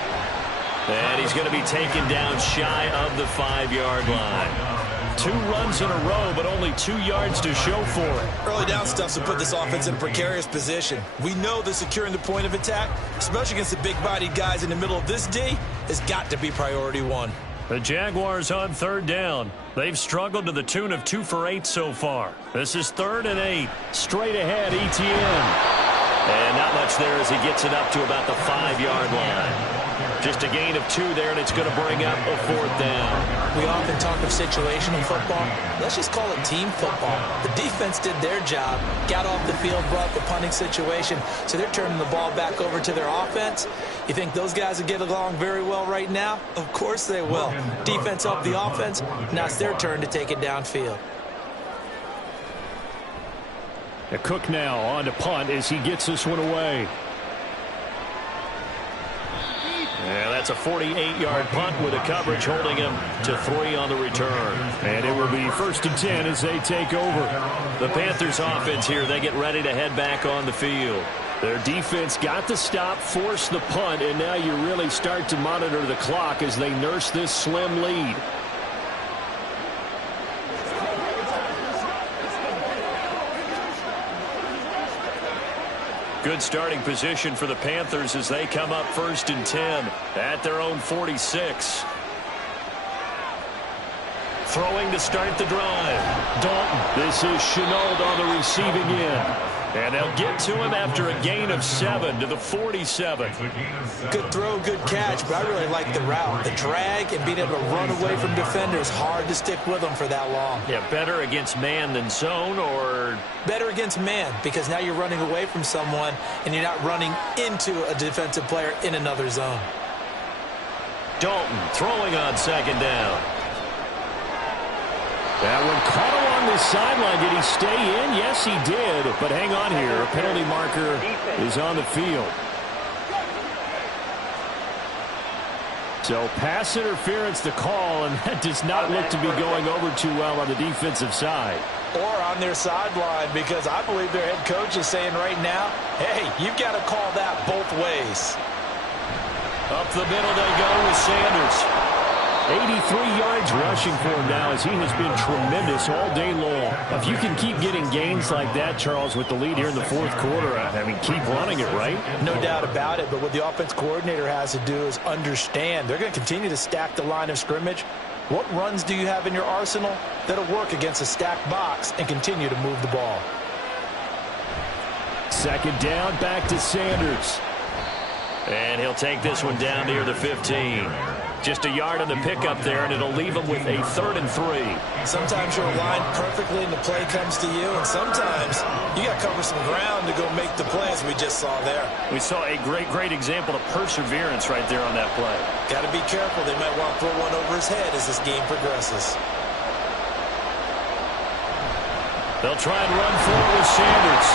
And he's going to be taken down shy of the 5-yard line. 2 runs in a row, but only 2 yards to show for it. Early down stuff to put this offense in a precarious position. We know that securing the point of attack, especially against the big-bodied guys in the middle of this D, has got to be priority 1. The Jaguars on 3rd down. They've struggled to the tune of 2 for 8 so far. This is 3rd and 8. Straight ahead, Etienne. And not much there as he gets it up to about the 5-yard line. Just a gain of 2 there, and it's going to bring up a 4th down. We often talk of situational football. Let's just call it team football. The defense did their job, got off the field, brought the punting situation, so they're turning the ball back over to their offense. You think those guys will get along very well right now? Of course they will. Defense helped the offense. Now it's their turn to take it downfield. Cook now on to punt as he gets this one away. Yeah, that's a 48-yard punt with a coverage holding him to 3 on the return. And it will be 1st and 10 as they take over. The Panthers offense here, they get ready to head back on the field. Their defense got the stop, forced the punt, and now you really start to monitor the clock as they nurse this slim lead. Good starting position for the Panthers as they come up 1st and 10 at their own 46. Throwing to start the drive. Dalton. This is Chenault on the receiving end. And they'll get to him after a gain of 7 to the 47. Good throw, good catch, but I really like the route. The drag and being able to run away from defenders, hard to stick with them for that long. Yeah, better against man than zone, or? Better against man, because now you're running away from someone and you're not running into a defensive player in another zone. Dalton throwing on 2nd down. That one caught along the sideline. Did he stay in? Yes, he did. But hang on here. A penalty marker is on the field. So pass interference the call, and that does not look to be going over too well on the defensive side. Or on their sideline, because I believe their head coach is saying right now, hey, you've got to call that both ways. Up the middle they go with Sanders. 83 yards rushing for him now as he has been tremendous all day long. If you can keep getting gains like that, Charles, with the lead here in the 4th quarter, I mean, keep running it, right? No doubt about it, but what the offense coordinator has to do is understand they're going to continue to stack the line of scrimmage. What runs do you have in your arsenal that'll work against a stacked box and continue to move the ball? Second down, back to Sanders. And he'll take this one down near the 15. Just a yard on the pickup there, and it'll leave him with a 3rd and 3. Sometimes you're aligned perfectly and the play comes to you, and sometimes you got to cover some ground to go make the play, as we just saw there. We saw a great example of perseverance right there on that play. Got to be careful. They might want to throw one over his head as this game progresses. They'll try and run forward with Sanders.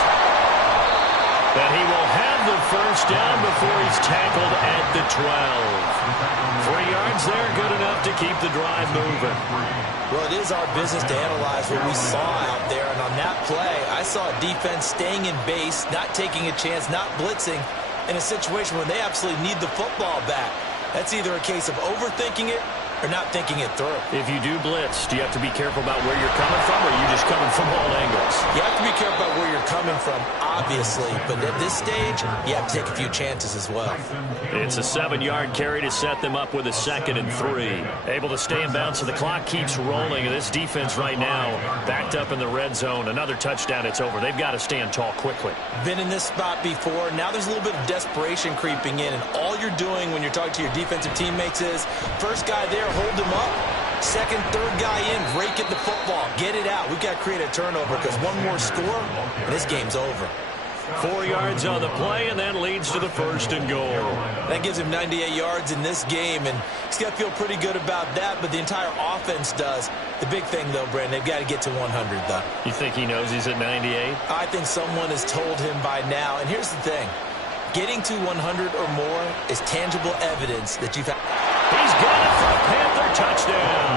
But he will have the first down before he's tackled at the 12. 3 yards there, good enough to keep the drive moving. Well, it is our business to analyze what we saw out there. And on that play, I saw a defense staying in base, not taking a chance, not blitzing in a situation when they absolutely need the football back. That's either a case of overthinking it or not thinking it through. If you do blitz, do you have to be careful about where you're coming from, or are you just coming from all angles? You have to be careful about where you're coming from, obviously. But at this stage, you have to take a few chances as well. It's a 7-yard carry to set them up with a 2nd and 3. Able to stay in bounds, so the clock keeps rolling. And this defense right now backed up in the red zone. Another touchdown, it's over. They've got to stand tall quickly. Been in this spot before. Now there's a little bit of desperation creeping in. And all you're doing when you're talking to your defensive teammates is, first guy there, hold him up. Second, third guy in, rake at the football. Get it out. We've got to create a turnover because one more score, and this game's over. 4 yards on the play, and that leads to the 1st and goal. That gives him 98 yards in this game, and he's got to feel pretty good about that, but the entire offense does. The big thing, though, Brandon, they've got to get to 100, though. You think he knows he's at 98? I think someone has told him by now, and here's the thing. Getting to 100 or more is tangible evidence that you've had. He's got it for a Panther touchdown.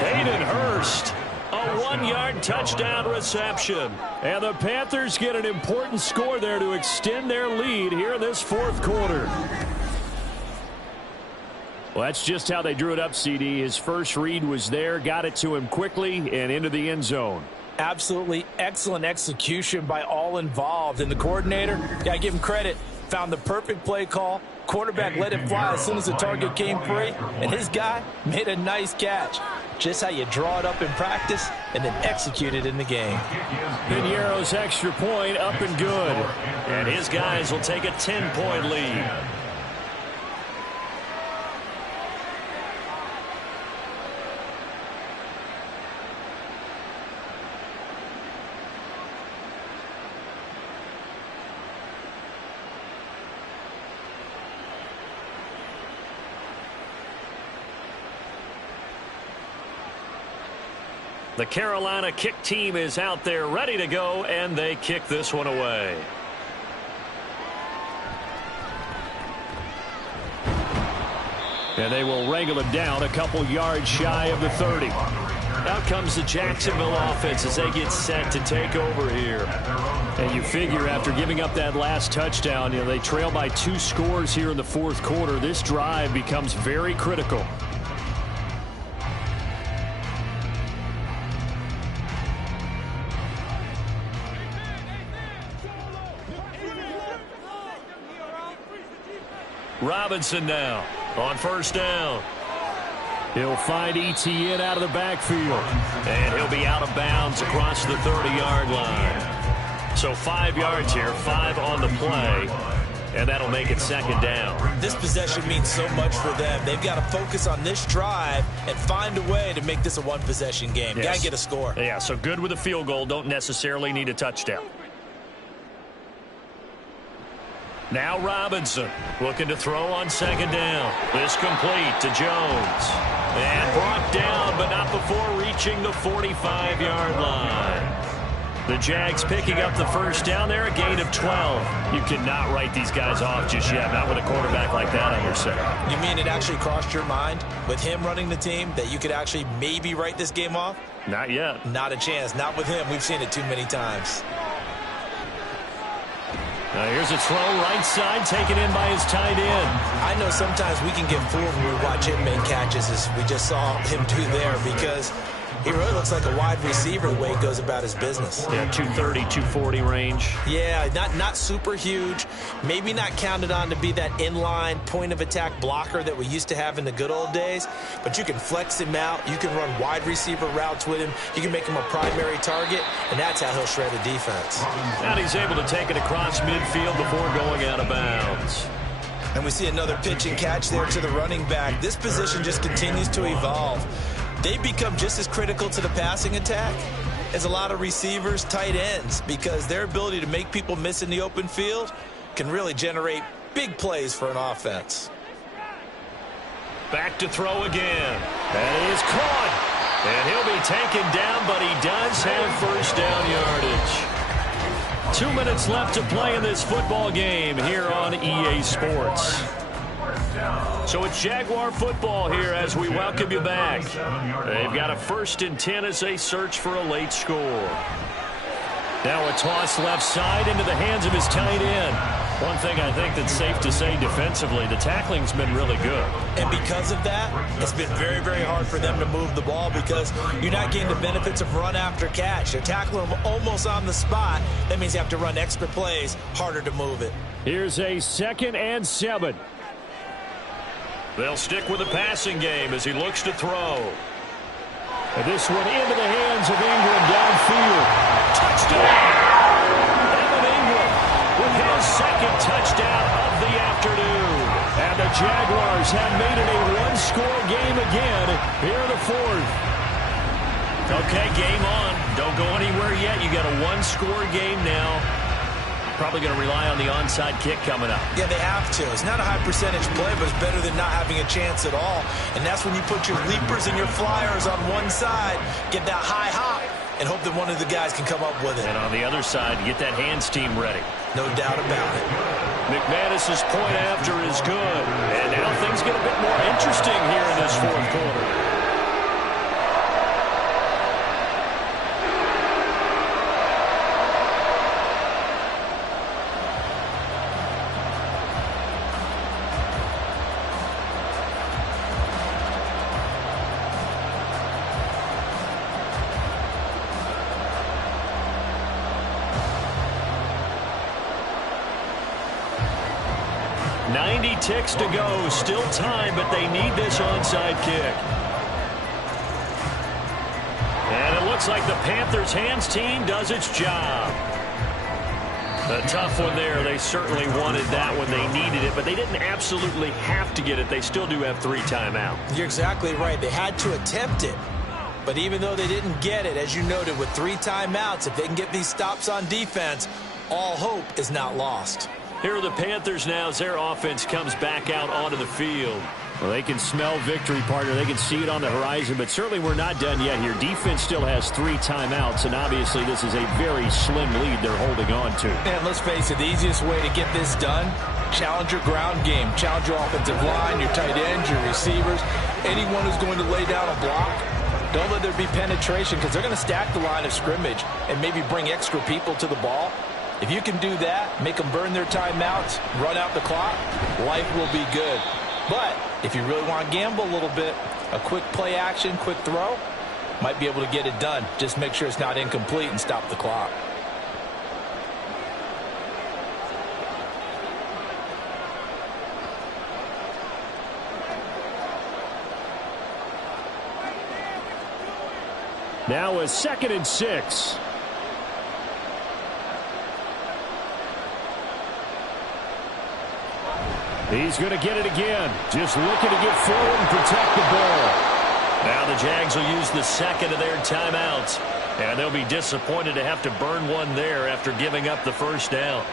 Hayden Hurst, a 1-yard touchdown reception. And the Panthers get an important score there to extend their lead here in this 4th quarter. Well, that's just how they drew it up, CD. His first read was there, got it to him quickly and into the end zone. Absolutely excellent execution by all involved. And the coordinator, got to give him credit, found the perfect play call. Quarterback let it fly as soon as the target came free. And his guy made a nice catch. Just how you draw it up in practice and then execute it in the game. Piñeiro's extra point up and good. And his guys will take a 10-point lead. The Carolina kick team is out there ready to go, and they kick this one away. And they will wrangle him down a couple yards shy of the 30. Out comes the Jacksonville offense as they get set to take over here. And you figure after giving up that last touchdown, they trail by 2 scores here in the 4th quarter. This drive becomes very critical. Robinson now on 1st down. He'll find ETN out of the backfield. And he'll be out of bounds across the 30-yard line. So 5 yards here, 5 on the play. And that'll make it 2nd down. This possession means so much for them. They've got to focus on this drive and find a way to make this a one-possession game. Yes. Got to get a score. Yeah, so good with a field goal. Don't necessarily need a touchdown. Now Robinson looking to throw on 2nd down. This complete to Jones. And brought down, but not before reaching the 45-yard line. The Jags picking up the 1st down there, a gain of 12. You cannot write these guys off just yet, not with a quarterback like that on your side. You mean it actually crossed your mind with him running the team that you could actually maybe write this game off? Not yet. Not a chance. Not with him. We've seen it too many times. Now here's a throw right side taken in by his tight end. I know sometimes we can get fooled when we watch him make catches as we just saw him do there because He really looks like a wide receiver the way he goes about his business. Yeah, 230, 240 range. Yeah, not super huge. Maybe not counted on to be that inline point-of-attack blocker that we used to have in the good old days. But you can flex him out. You can run wide receiver routes with him. You can make him a primary target, and that's how he'll shred a defense. And he's able to take it across midfield before going out of bounds. And we see another pitch and catch there to the running back. This position just continues to evolve. They become just as critical to the passing attack as a lot of receivers, tight ends, because their ability to make people miss in the open field can really generate big plays for an offense. Back to throw again. And he is caught. And he'll be taken down, but he does have first down yardage. 2 minutes left to play in this football game here on EA Sports. So it's Jaguar football here as we welcome you back. They've got a 1st and 10 as they search for a late score. Now a toss left side into the hands of his tight end. One thing I think that's safe to say defensively, the tackling's been really good. And because of that, it's been very, very hard for them to move the ball because you're not getting the benefits of run after catch. They're tackling them almost on the spot. That means you have to run extra plays, harder to move it. Here's a 2nd and 7. They'll stick with the passing game as he looks to throw. And this one into the hands of Ingram downfield. Touchdown! Evan Ingram with his 2nd touchdown of the afternoon. And the Jaguars have made it a one-score game again here in the 4th. Okay, game on. Don't go anywhere yet. You got a one-score game now. Probably going to rely on the onside kick coming up. Yeah, they have to. It's not a high percentage play, but it's better than not having a chance at all. And that's when you put your leapers and your flyers on one side, get that high hop, and hope that one of the guys can come up with it. And on the other side, get that hands team ready. No doubt about it. McManus's point after is good. And now things get a bit more interesting here in this 4th quarter. Ticks to go, still time, but they need this onside kick. And it looks like the Panthers hands team does its job. A tough one there. They certainly wanted that when they needed it, but they didn't absolutely have to get it. They still do have 3 timeouts. You're exactly right. They had to attempt it. But even though they didn't get it, as you noted, with 3 timeouts, if they can get these stops on defense, all hope is not lost. Here are the Panthers now as their offense comes back out onto the field. Well, they can smell victory, partner. They can see it on the horizon, but certainly we're not done yet here. Defense still has 3 timeouts, and obviously this is a very slim lead they're holding on to. And let's face it, the easiest way to get this done, challenge your ground game. Challenge your offensive line, your tight ends, your receivers, anyone who's going to lay down a block. Don't let there be penetration because they're going to stack the line of scrimmage and maybe bring extra people to the ball. If you can do that, make them burn their timeouts, run out the clock, life will be good. But if you really want to gamble a little bit, a quick play action, quick throw, might be able to get it done. Just make sure it's not incomplete and stop the clock. Now a 2nd and 6. He's going to get it again. Just looking to get forward and protect the ball. Now the Jags will use the 2nd of their timeouts. And they'll be disappointed to have to burn one there after giving up the first down.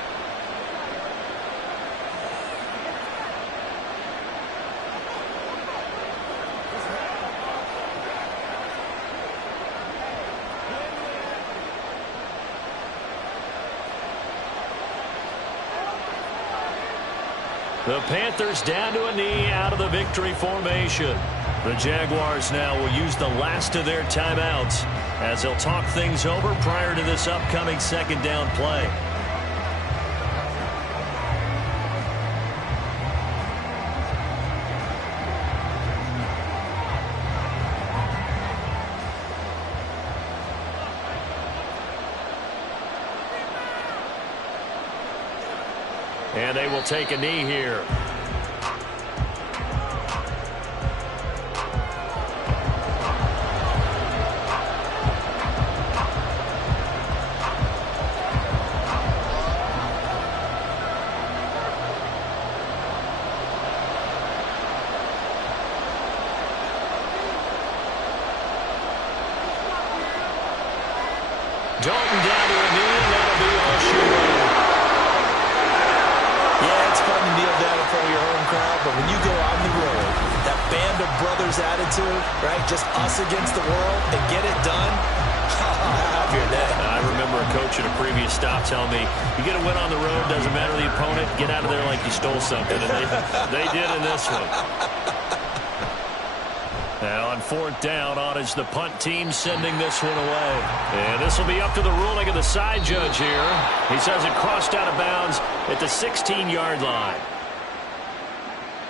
The Panthers down to a knee out of the victory formation. The Jaguars now will use the last of their timeouts as they'll talk things over prior to this upcoming 2nd down play. And they will take a knee here. Dalton down to a knee, and that'll be all she wrote. Yeah, it's fun to kneel down in front of your home crowd, but when you go on the road, that band of brothers attitude, right, just us against the world, and get it done, have your day. I remember a coach at a previous stop telling me, you get a win on the road, doesn't matter the opponent, get out of there like you stole something, and they did in this one. Now on fourth down, on is the punt team sending this one away. And this will be up to the ruling of the side judge here. He says it crossed out of bounds at the 16-yard line.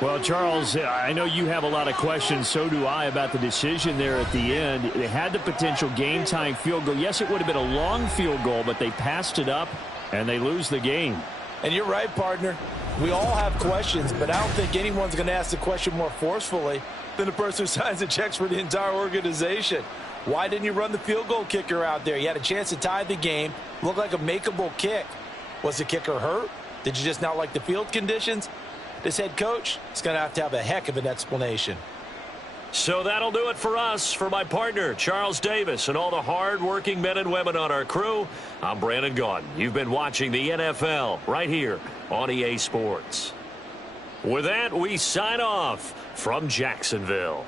Well, Charles, I know you have a lot of questions. So do I about the decision there at the end. They had the potential game-tying field goal. Yes, it would have been a long field goal, but they passed it up, and they lose the game. And you're right, partner. We all have questions, but I don't think anyone's going to ask the question more forcefully than the person who signs the checks for the entire organization. Why didn't you run the field goal kicker out there? You had a chance to tie the game. Looked like a makeable kick. Was the kicker hurt? Did you just not like the field conditions? This head coach is going to have a heck of an explanation. So that'll do it for us. For my partner, Charles Davis, and all the hard-working men and women on our crew, I'm Brandon Gaudin. You've been watching the NFL right here on EA Sports. With that, we sign off from Jacksonville.